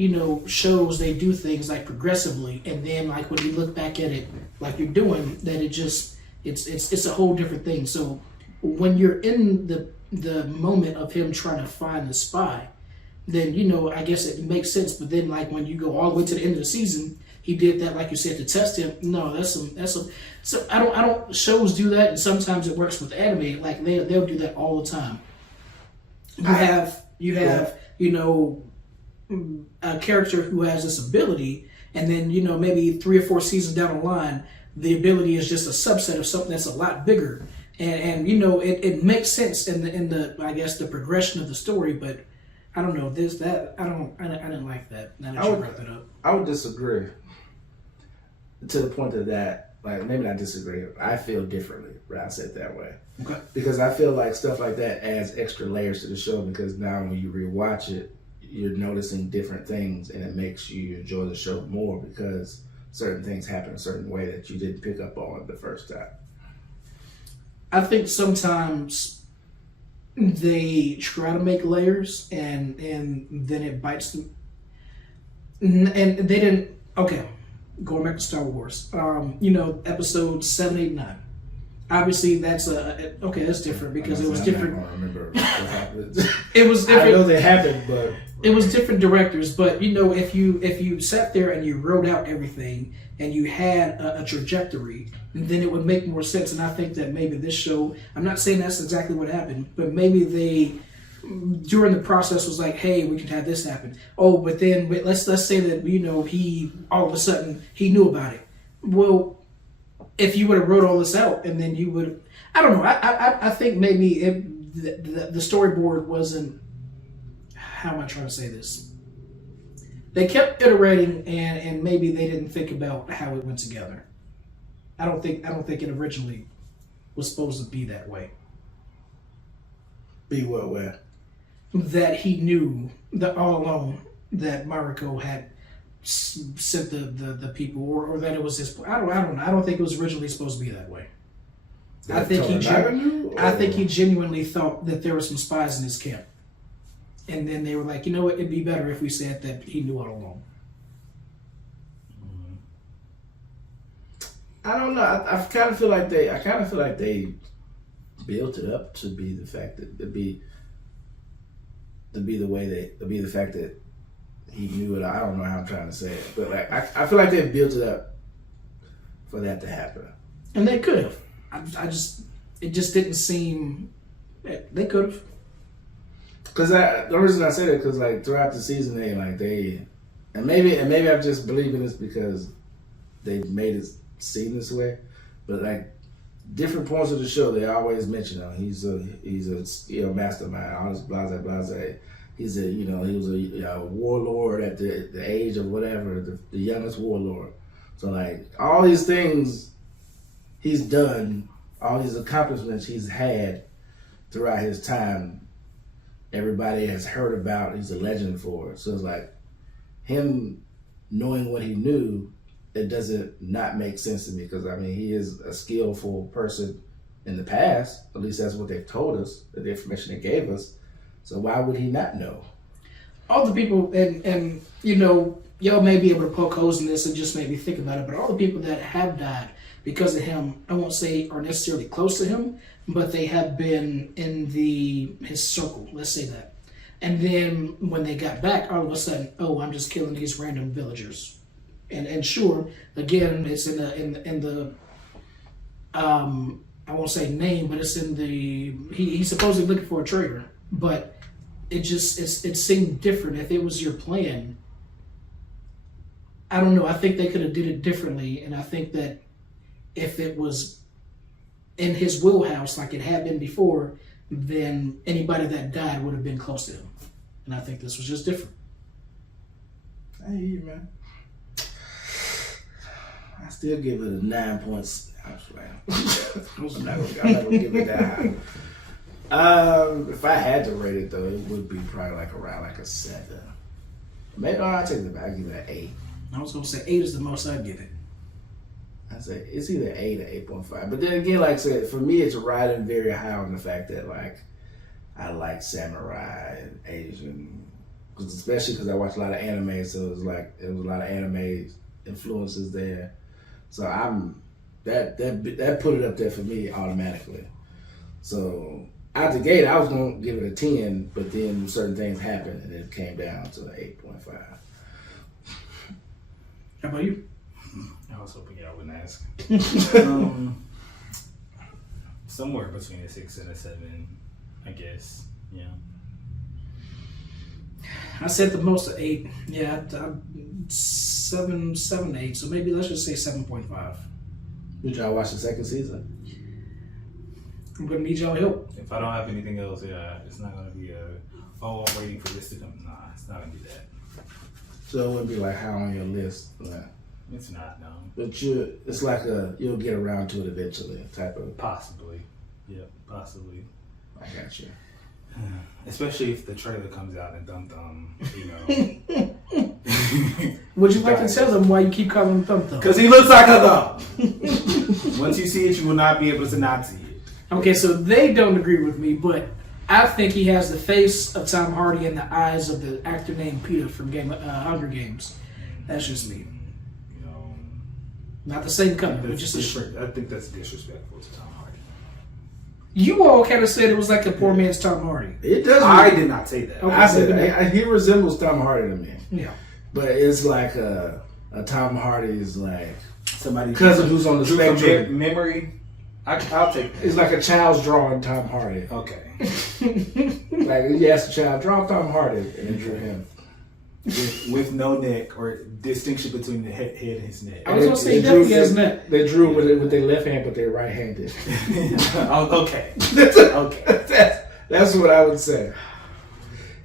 shows, they do things like progressively, and then like when you look back at it like you're doing, that it's a whole different thing. So when you're in the moment of him trying to find the spy, then I guess it makes sense. But then like when you go all the way to the end of the season, he did that, like you said, to test him. No, that's some. So I don't. Shows do that, and sometimes it works with anime. Like they'll do that all the time. You have a character who has this ability, and then maybe 3 or 4 seasons down the line, the ability is just a subset of something that's a lot bigger, and it makes sense in the I guess the progression of the story, but. I don't know I didn't like that. Now that you brought that up, I would disagree to the point that like maybe not disagree. I feel differently. Right, I said it that way. Okay. Because I feel like stuff like that adds extra layers to the show. Because now when you rewatch it, you're noticing different things, and it makes you enjoy the show more because certain things happen a certain way that you didn't pick up on the first time. I think sometimes they try to make layers and then it bites them, and they didn't. Okay, going back to Star Wars, episodes 7, 8, 9. Obviously that's that's different because it was different. I don't remember what happened. It was different. I know they happened, but it was different directors. But if you sat there and you wrote out everything and you had a trajectory, then it would make more sense. And I think that maybe this show, I'm not saying that's exactly what happened, but maybe they, during the process, was like, hey, we can have this happen. Oh, but then let's say that, he, all of a sudden, he knew about it. Well, if you would have wrote all this out and then you would, I don't know, I think maybe the storyboard wasn't, how am I trying to say this? They kept iterating and maybe they didn't think about how it went together. I don't think it originally was supposed to be that way. Be what way? That he knew that all along that Mariko had sent the people, or that it was his. I don't know. I don't think it was originally supposed to be that way. I think he genuinely thought that there were some spies in his camp, and then they were like, you know what? It'd be better if we said that he knew all along. I don't know. I kind of feel like they built it up to be the fact that to be the fact that he knew it. I don't know how I'm trying to say it, but like I feel like they built it up for that to happen. And they could have. It just didn't seem. They could have. Because the reason I say that because like throughout the season and maybe I just believe in this because they made it seem this way, but like different points of the show, they always mention him. He's a mastermind. All this blase. He's he was a warlord at the age of whatever, the youngest warlord. So like all these things he's done, all these accomplishments he's had throughout his time, everybody has heard about. He's a legend for it. So it's like him knowing what he knew, it doesn't not make sense to me, because I mean he is a skillful person in the past. At least that's what they've told us, the information they gave us. So why would he not know? All the people, and y'all may be able to poke holes in this and just maybe think about it, but all the people that have died because of him, I won't say are necessarily close to him, but they have been in his circle, let's say that. And then when they got back, all of a sudden, oh, I'm just killing these random villagers. And sure, again, it's in the I won't say name, but it's in the he's supposedly looking for a traitor, but it seemed different. If it was your plan, I don't know. I think they could have did it differently, and I think that if it was in his wheelhouse like it had been before, then anybody that died would have been close to him. And I think this was just different. I hear you, man. I still give it a 9 points. I'm not gonna give it that high. If I had to rate it though, it would be probably around a 7. Maybe I'll take it back. I'll give it an 8. I was gonna say 8 is the most I'd give it. I say it's either 8 or 8.5. But then again, like I said, for me, it's riding very high on the fact that I like samurai and Asian, especially because I watch a lot of anime, so it was a lot of anime influences there. So that put it up there for me automatically. So out the gate, I was gonna give it a 10, but then certain things happened and it came down to 8.5. How about you? I was hoping y'all wouldn't ask. Somewhere between a 6 and a 7, I guess. Yeah. I said the most of 8. Yeah, 7, 8. So maybe let's just say 7.5. Did y'all watch the second season? I'm gonna need y'all help. If I don't have anything else, yeah, it's not gonna be I'm waiting for this to come. Nah, it's not gonna be that. So it wouldn't be high on your list. Right? It's not, no. But it's you'll get around to it eventually, type of. Possibly. Yep, possibly. I got you. Especially if the trailer comes out and Dum Dum, Would you like to tell them why you keep calling him Thumb Thumb? Because he looks like a thumb. Once you see it, you will not be able to not see it. Okay, so they don't agree with me, but I think he has the face of Tom Hardy and the eyes of the actor named Peter from Hunger Games. That's just me. Not the same company, but just different. I think that's disrespectful to Tom Hardy. You all kind of said it was like a poor man's Tom Hardy. It does. I did not say that. Okay, I said he resembles Tom Hardy to me. Yeah, but it's like a Tom Hardy's somebody cousin who's on the spectrum. Memory. I'll take that. It's like a child's drawing Tom Hardy. Okay. You asked a child, draw Tom Hardy, and then drew him. With no neck or distinction between the head and his neck. I was going to say definitely has neck. They drew with their left hand, but they're right-handed. Oh, okay. Okay. That's what I would say.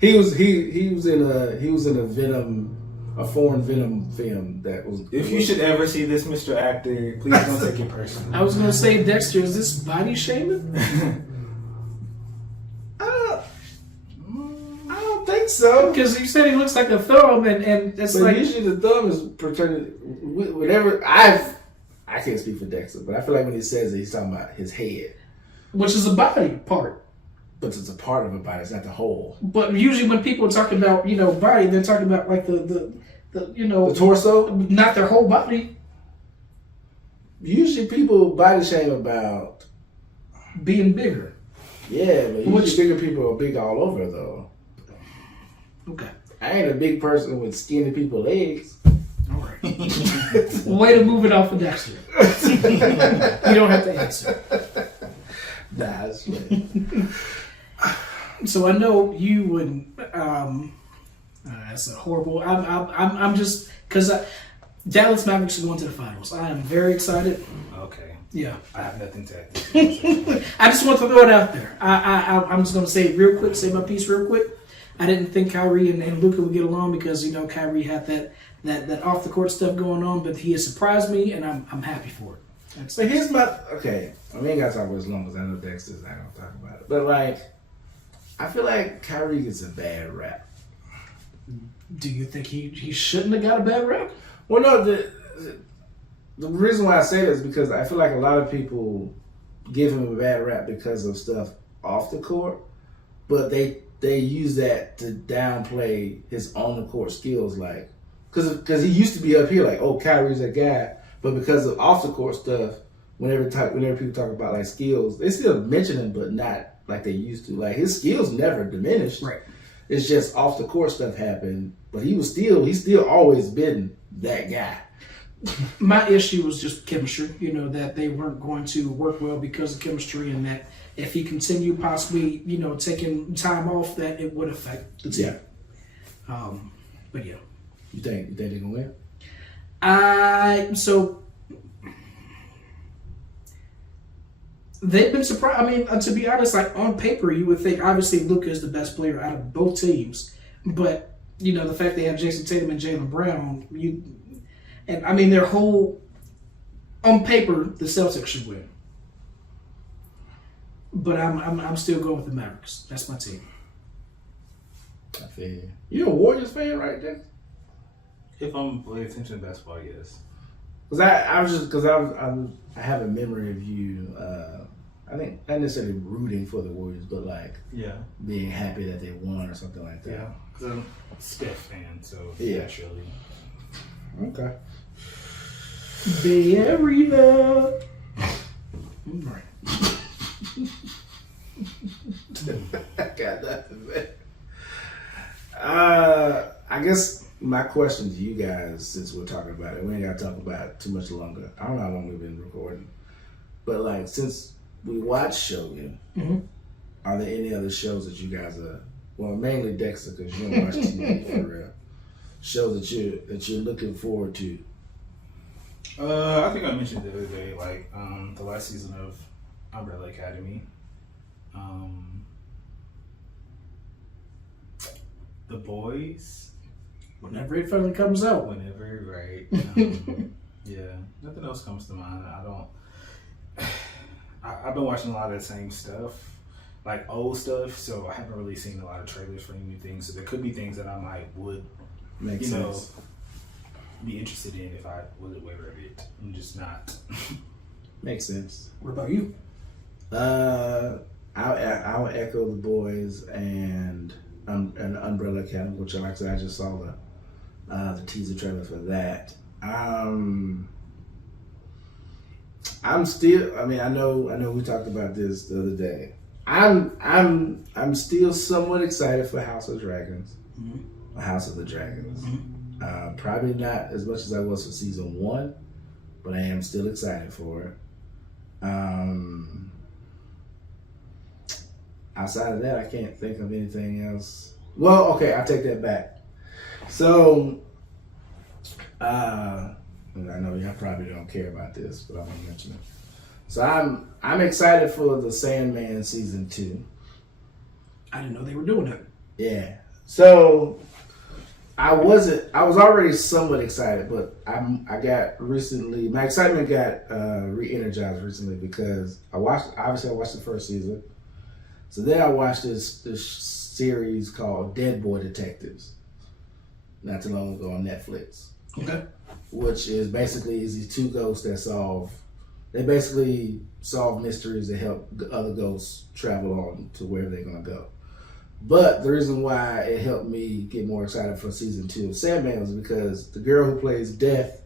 He was in a Venom, a foreign Venom film that was. If you should ever see this, Mr. Actor, please don't take it personally. I was going to say, Dexter, is this body shaming? I don't think so. Because you said he looks like a thumb, and it's but usually the thumb is pretending. Whenever I can't speak for Dexter, but I feel like when he says it, he's talking about his head, which is a body part. But it's a part of a body. It's not the whole. But usually when people talk about body, they're talking about like the the torso, not their whole body. Usually people body shame about being bigger. Yeah, but usually bigger people are big all over though. Okay. I ain't a big person with skinny people legs. All right. Way to move it off of Dexter. You don't have to answer. Nah, that's funny. So I know you wouldn't. That's a horrible. I'm just because Dallas Mavericks are going to the finals. I am very excited. Okay. Yeah. I have nothing to add to this. I just want to throw it out there. I'm just going to say it real quick, say my piece real quick. I didn't think Kyrie and Luka would get along because, Kyrie had that off the court stuff going on, but he has surprised me, and I'm happy for it. But here's my okay. We ain't got to talk about it as long as I know Dexter's not gonna talk about it. But like, I feel like Kyrie gets a bad rap. Do you think he shouldn't have got a bad rap? Well, no. The reason why I say this is because I feel like a lot of people give him a bad rap because of stuff off the court, but they use that to downplay his on the court skills, like because he used to be up here like, oh, Kyrie's that guy. But because of off the court stuff, whenever people talk about like skills, they still mention him, but not like they used to. Like his skills never diminished. Right. It's just off the court stuff happened, but he's still always been that guy. My issue was just chemistry. That they weren't going to work well because of chemistry, and that if he continued possibly, taking time off, that it would affect the team. Yeah. But yeah. You think they're gonna win? So they've been surprised. I mean, to be honest, like on paper, you would think obviously Luka is the best player out of both teams, but the fact they have Jason Tatum and Jaylen Brown, and I mean their whole on paper the Celtics should win, but I'm still going with the Mavericks. That's my team. I feel you. You a Warriors fan, right there? If I'm paying attention to basketball, yes. Because I have a memory of you. I think not necessarily rooting for the Warriors, but like being happy that they won or something like that. Yeah, because I'm a Steph fan, so naturally. Okay. Bay Area. Right. I got nothing, man. I guess my question to you guys, since we're talking about it, we ain't got to talk about it too much longer. I don't know how long we've been recording, but like since we watched Shogun, are there any other shows that you guys are? Well, mainly Dexter, because you don't watch TV for real. Shows that you're looking forward to. I think I mentioned the other day, like the last season of Umbrella Academy. The Boys. Whenever it finally comes out. Whenever, right. Yeah, nothing else comes to mind. I've been watching a lot of the same stuff, like old stuff, so I haven't really seen a lot of trailers for any new things. So there could be things that I would be interested in if I was aware of it. I'm just not. Makes sense. What about you? I'll echo The Boys and Umbrella Academy, which like I said, I just saw the teaser trailer for that. I'm still. I mean, I know. We talked about this the other day. I'm still somewhat excited for House of Dragons, House of the Dragons. Probably not as much as I was for season 1, but I am still excited for it. Outside of that, I can't think of anything else. Well, okay, I'll take that back. So, I know y'all probably don't care about this, but I'm gonna mention it. So I'm excited for the Sandman season 2. I didn't know they were doing that. Yeah. So I was already somewhat excited, but my excitement got re-energized recently because I watched the first season. So then I watched this series called Dead Boy Detectives not too long ago on Netflix. Okay. Which is basically these two ghosts that solve mysteries that help other ghosts travel on to wherever they're gonna go. But the reason why it helped me get more excited for season 2 of Sandman was because the girl who plays Death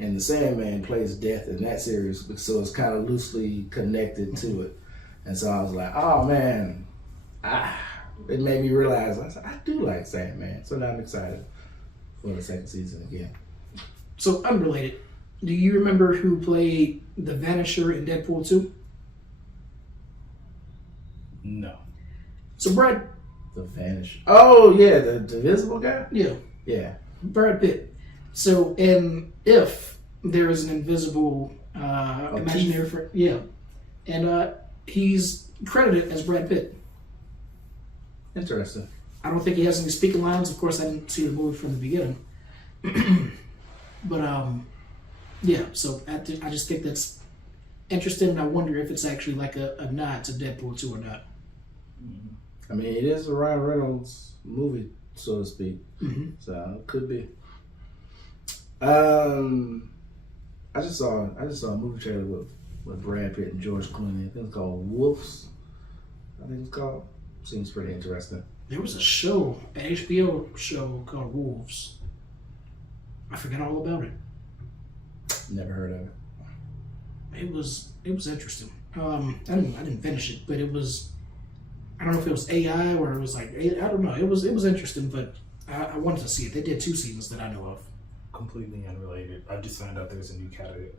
in the Sandman plays Death in that series, so it's kind of loosely connected to it. And so I was like, oh man, it made me realize I do like Sandman. So now I'm excited for the second season again. So unrelated, do you remember who played the Vanisher in Deadpool 2? No. So Brad. The Vanisher. Oh yeah, the invisible guy? Yeah. Yeah. Brad Pitt. So if there is an invisible imaginary friend. Yeah, and he's credited as Brad Pitt. Interesting. I don't think he has any speaking lines. Of course, I didn't see the movie from the beginning. But yeah. So I just think that's interesting. And I wonder if it's actually like a nod to Deadpool 2 or not. I mean, it is a Ryan Reynolds movie, so to speak. Mm-hmm. So it could be. I just saw a movie trailer with Brad Pitt and George Clooney. I think it's called Wolves. I think it's called. Seems pretty interesting. There was a show, an HBO show called Wolves. I forgot all about it. Never heard of it. It was interesting. I didn't finish it, but it was. I don't know if it was AI or it was like I don't know. It was interesting, but I wanted to see it. They did 2 seasons that I know of. Completely unrelated. I just found out there's a new category.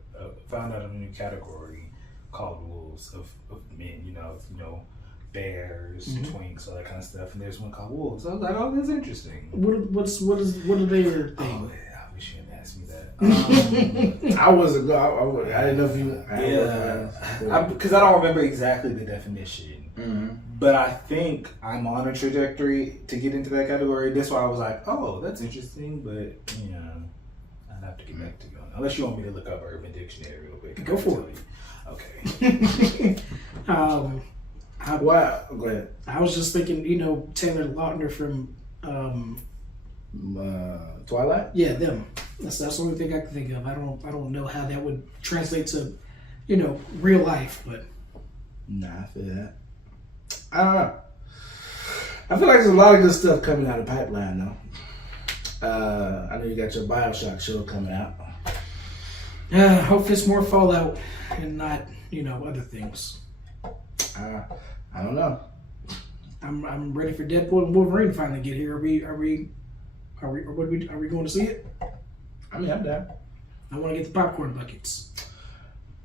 Found out a new category called wolves of men. You know, bears, twinks, all that kind of stuff. And there's one called wolves. I was like, oh, that's interesting. What are their thing? Oh, I wish you hadn't asked me that. I wasn't. I didn't know if you. Because I don't remember exactly the definition. Mm-hmm. But I think I'm on a trajectory to get into that category. That's why I was like, oh, that's interesting. But I'd have to get back to you on that. Unless you want me to look up Urban Dictionary real quick. Go for it. Okay. Wow. Go ahead. I was just thinking, Taylor Lautner from Twilight. Yeah, them. That's the only thing I can think of. I don't know how that would translate to, real life, but. Nah, I feel that. I don't know. I feel like there's a lot of good stuff coming out of the pipeline, though. I know you got your BioShock show coming out. Yeah, hope it's more Fallout and not, other things. I don't know. I'm ready for Deadpool and Wolverine to finally get here. Are we going to see it? I mean, I'm down. I want to get the popcorn buckets.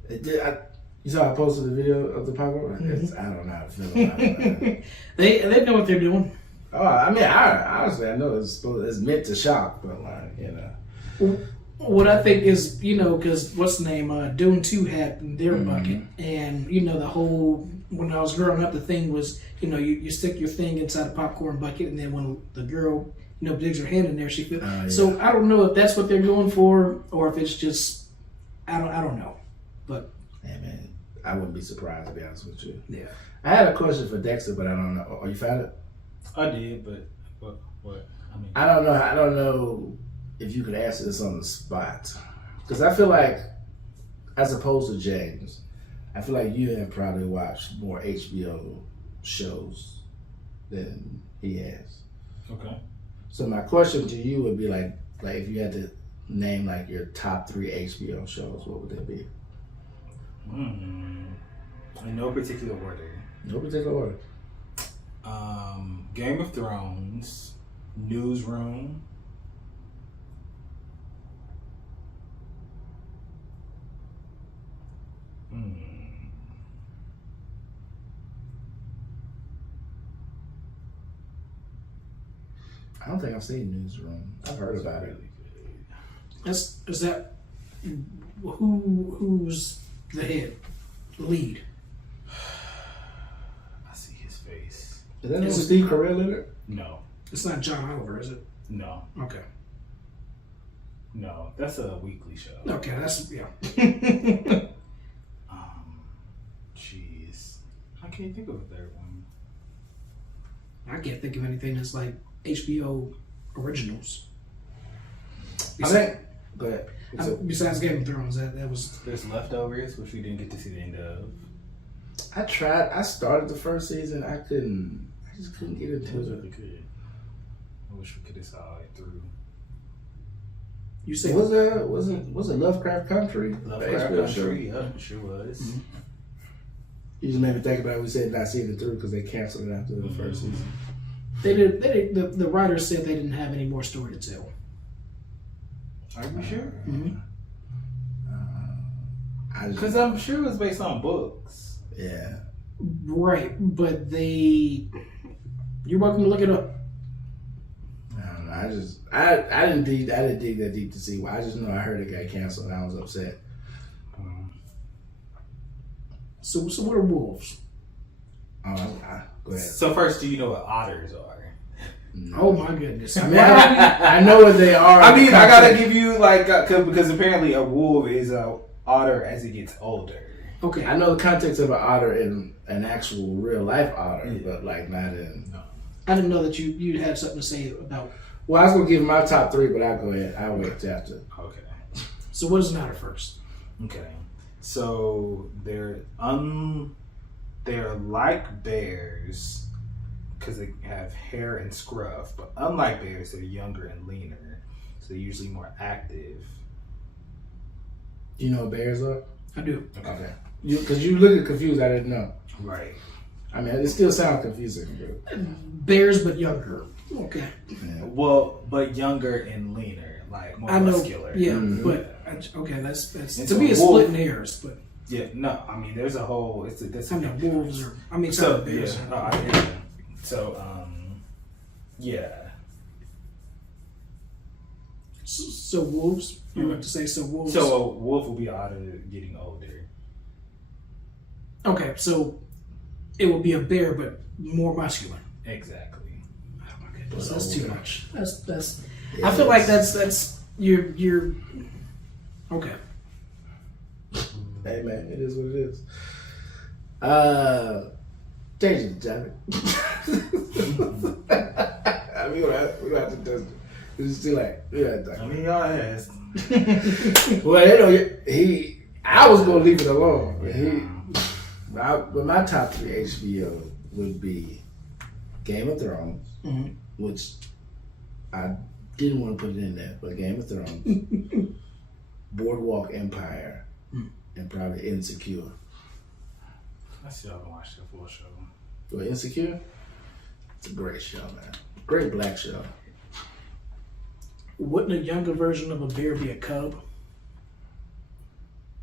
You saw I posted the video of the popcorn? Mm-hmm. I don't know how to feel about it. They know what they're doing. Oh, I mean, honestly, I know it's meant to shock, but What I think is, because what's the name? Dune 2 had their bucket, and the whole when I was growing up, the thing was, you stick your thing inside a popcorn bucket, and then when the girl, digs her hand in there, she feels. Yeah. So I don't know if that's what they're going for, or if it's just, I don't know, but. Yeah, man, I wouldn't be surprised, to be honest with you. Yeah. I had a question for Dexter, but I don't know. Oh, you found it? I did, but what? I mean, I don't know. I don't know if you could answer this on the spot, because I feel like, as opposed to James, I feel like you have probably watched more HBO shows than he has. Okay. So my question to you would be like if you had to name like your top 3 HBO shows, what would they be? In no particular order. No particular order. Game of Thrones, Newsroom, I don't think I've seen Newsroom. I've heard about it. Is that who's the head, lead? I see his face. Is that with Steve Carell in it? No. It's not John Oliver, is it? No. Okay. No, that's a weekly show. Okay, that's yeah. Jeez, I can't think of a third one. I can't think of anything that's like HBO originals. I think. Go ahead. Besides Game of Thrones, that was. There's Leftovers, which we didn't get to see the end of. I tried. I started the first season. I just couldn't get into It was it. really good. I wish we could have saw it through. You said Was it Lovecraft Country? Lovecraft The HBO show? Country, yeah, sure was. Mm-hmm. You just made me think about it. We said not seeing it through because they canceled it after the first season. they did. The writers said they didn't have any more story to tell. Are you sure? Mm-hmm. Because I'm sure it was based on books. Yeah. Right, but you're welcome to look it up. I don't know. I didn't dig that deep to see why. I just know I heard it got canceled and I was upset. So what are wolves? Go ahead. So first, do you know what otters are? No. Oh my goodness! I mean, I know what they are. I mean, I gotta give you like because apparently a wolf is a otter as it gets older. Okay, I know the context of an otter in an actual real life otter, but like not in. no. I didn't know that you had something to say about. Well, I was gonna give him my top 3, but I'll go ahead. I'll wait till after. Okay. So what is an otter first? Okay. So they're like bears because they have hair and scruff, but unlike bears, they're younger and leaner, so they're usually more active. Do you know what bears are? I do. Okay. Because you look confused. I didn't know. Right. I mean, it still sounds confusing. But, Bears, but younger. Okay. yeah. Well, but younger and leaner, like more I know. muscular. Yeah, Mhm. but okay, that's And to so me it's wolf- splitting hairs, but Yeah. No, I mean, there's a whole. That's I know wolves are. I mean, So sorry, bears. yeah, no, I hear you. So yeah. So wolves. You're about to say so wolves. So a wolf will be otter getting older. Okay, so it will be a bear, but more muscular. Exactly. Oh my goodness, that's too much. That's. Yeah, I feel like it's- that's you're. Okay. Hey man, it is what it is. Change it, Johnny. I mean, we don't have to do it. It's still like, yeah. I mean, y'all asked. Well, you know, I was gonna leave it alone. But my top 3 HBO would be Game of Thrones, Mhm. which I didn't want to put it in there, but Game of Thrones, Boardwalk Empire, and probably Insecure. I still haven't watched the full show. Well, Insecure, it's a great show, man. Great black show. Wouldn't a younger version of a bear be a cub?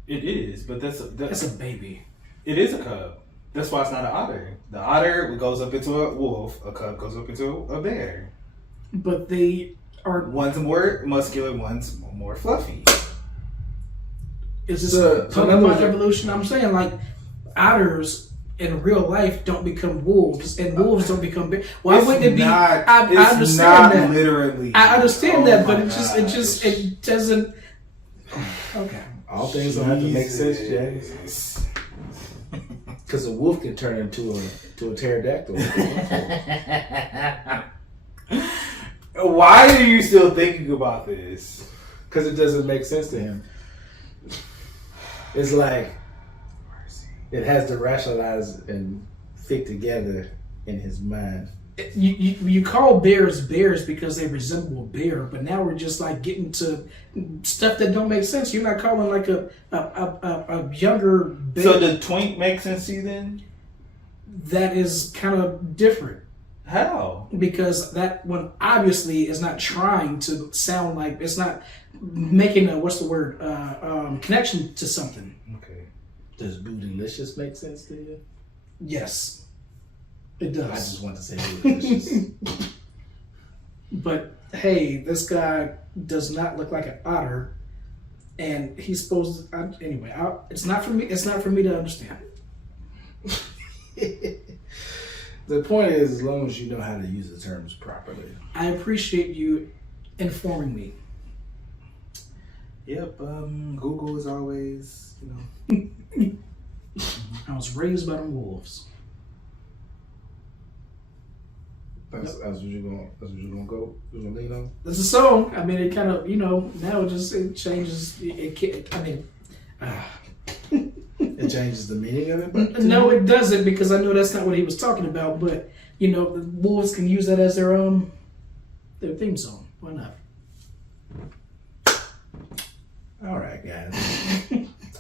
It is, but That's a baby. it is a cub. That's why it's not an otter. The otter goes up into a wolf. A cub goes up into a bear. But they are. One's more muscular. One's more fluffy. Is this So talking in other about words- evolution? I'm saying like otters in real life don't become wolves, and wolves don't become bears. Why wouldn't it be? I It's understand not that. literally. I understand Oh that, but my it doesn't. Okay. All things don't have to make sense, James. Jesus. Because a wolf can turn into a pterodactyl. Why are you still thinking about this? Because it doesn't make sense to him. It's like it has to rationalize and fit together in his mind. You call bears bears because they resemble a bear, but now we're just like getting to stuff that don't make sense. You're not calling like a younger bear. So the twink makes sense to you then? That is kind of different How? because that one obviously is not trying to sound like it's not making a connection to something. Okay. Does bootylicious make sense to you? Yes, it I does. just want to say bootylicious. But hey, this guy does not look like an otter, and he's supposed to. Anyway, it's not for me. It's not for me to understand. The point is, as long as you know how to use the terms properly. I appreciate you informing me. Yep. Google is always, you know. I was raised by the wolves. That's what you're gonna go. You're gonna lean on. It's a song. I mean, it kind of now it changes. It changes the meaning of it. But No, it doesn't because I know that's not what he was talking about. But the wolves can use that as their theme song. Why not? All right, guys.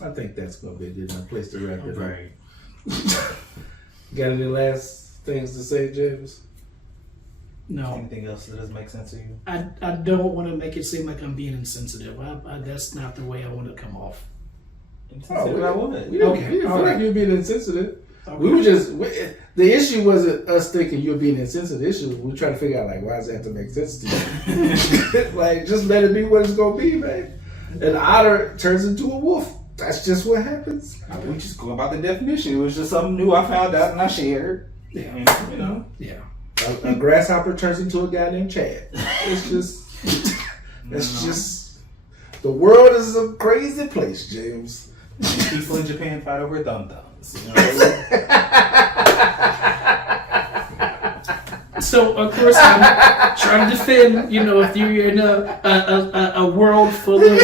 I think that's gonna be a good enough place to wrap it up. Right. Got any last things to say, James? No, Anything else that doesn't make sense to you? I don't want to make it seem like I'm being insensitive. That's not the way I want to come off. Insensitive, I would. We didn't, Okay, we didn't all feel right. like you were being insensitive. Okay. We were the issue wasn't us thinking you were being insensitive. The issue was we were trying to figure out, like, why does it have to make sense to you? Like, just let it be what it's going to be, man. An otter turns into a wolf. That's just what happens. We just go about the definition. It was just something new I found out and I shared. Yeah. And, you know. Yeah. A grasshopper turns into a guy named Chad. It's just, it's just, the world is a crazy place, James. And people in Japan fight over thumb thumbs. You know? So of course I'm trying to defend. You know, if you're in a world full of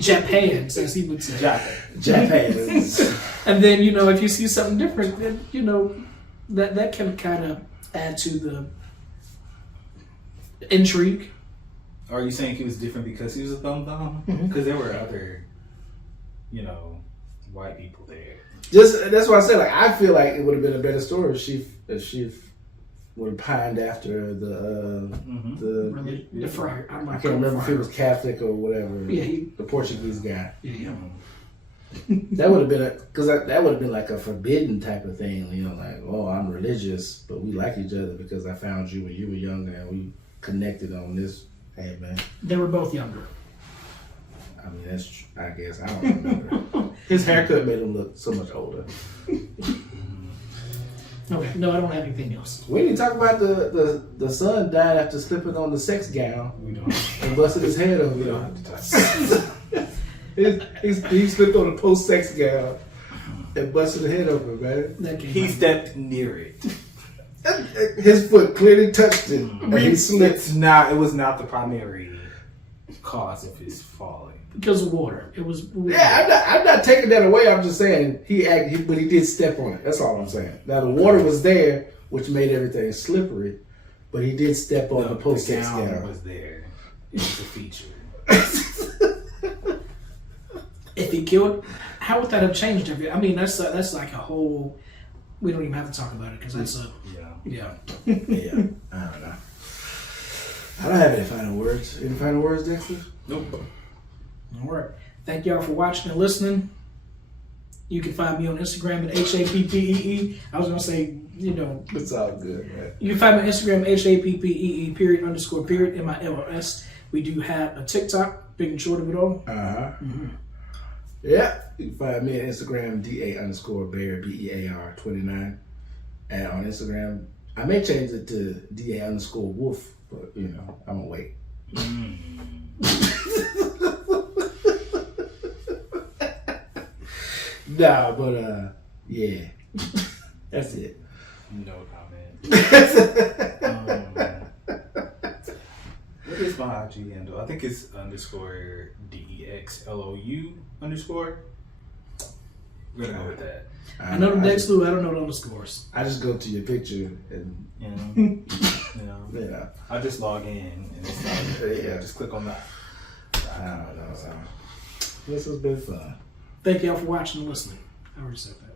Japans, as he would say, Japans. and then you know if you see something different, then you know that can kind of add to the intrigue. Are you saying he was different because he was a thumb thumb? Mhm. Because there were other, you know, white people there. Just that's why I said, like, I feel like it would have been a better story if she would have pined after the Really, the friar. I can't remember if he was Catholic or whatever. Yeah, the Portuguese guy. Yeah. That would have been because that would have been like a forbidden type of thing. You know, like, oh, I'm religious, but we like each other because I found you when you were younger and we connected on this. Hey, man. They were both younger. I mean, that's I guess I don't remember. His haircut made him look so much older. Okay, no, I don't have anything else. We need to talk about the son died after slipping on the sex gown We don't. and busted his head over. We don't have to talk. He slipped on a post-sex gown and busted his head open, man. That came He out. stepped near it. His foot clearly touched it, and he slipped. It was not the primary cause of his falling. Because of water. It was. Yeah, I'm not taking that away. I'm just saying but he did step on it. That's all I'm saying. Now the water was there, which made everything slippery, but he did step on the post-sex gown gown. was there. It was a feature. If he killed, how would that have changed everything? I mean, that's like a whole. We don't even have to talk about it because that's a. Yeah. Yeah. Yeah, I don't know. I don't have any final words. Any final words, Dexter? Nope. All right. Thank y'all for watching and listening. You can find me on Instagram at HAPPEE. I was going to say, you know. It's all good, man. You can find me on Instagram HAPPEE __MILLS. We do have a TikTok, big and short of it all. Uh-huh. Yeah. You can find me on Instagram, DA_Bear, BEAR 29. And on Instagram, I may change it to DA_Wolf, but you know, I'm gonna wait. Nah, but yeah. That's it. No comment. What is my IG handle? I think it's _DEXLOU_. We're gonna go with that. I know the next clue, I don't know the underscores. I just go to your picture and You know, yeah. I just log in and it's like, Yeah. just click on that. I don't know. This has been fun. Thank y'all for watching and listening. I already said that.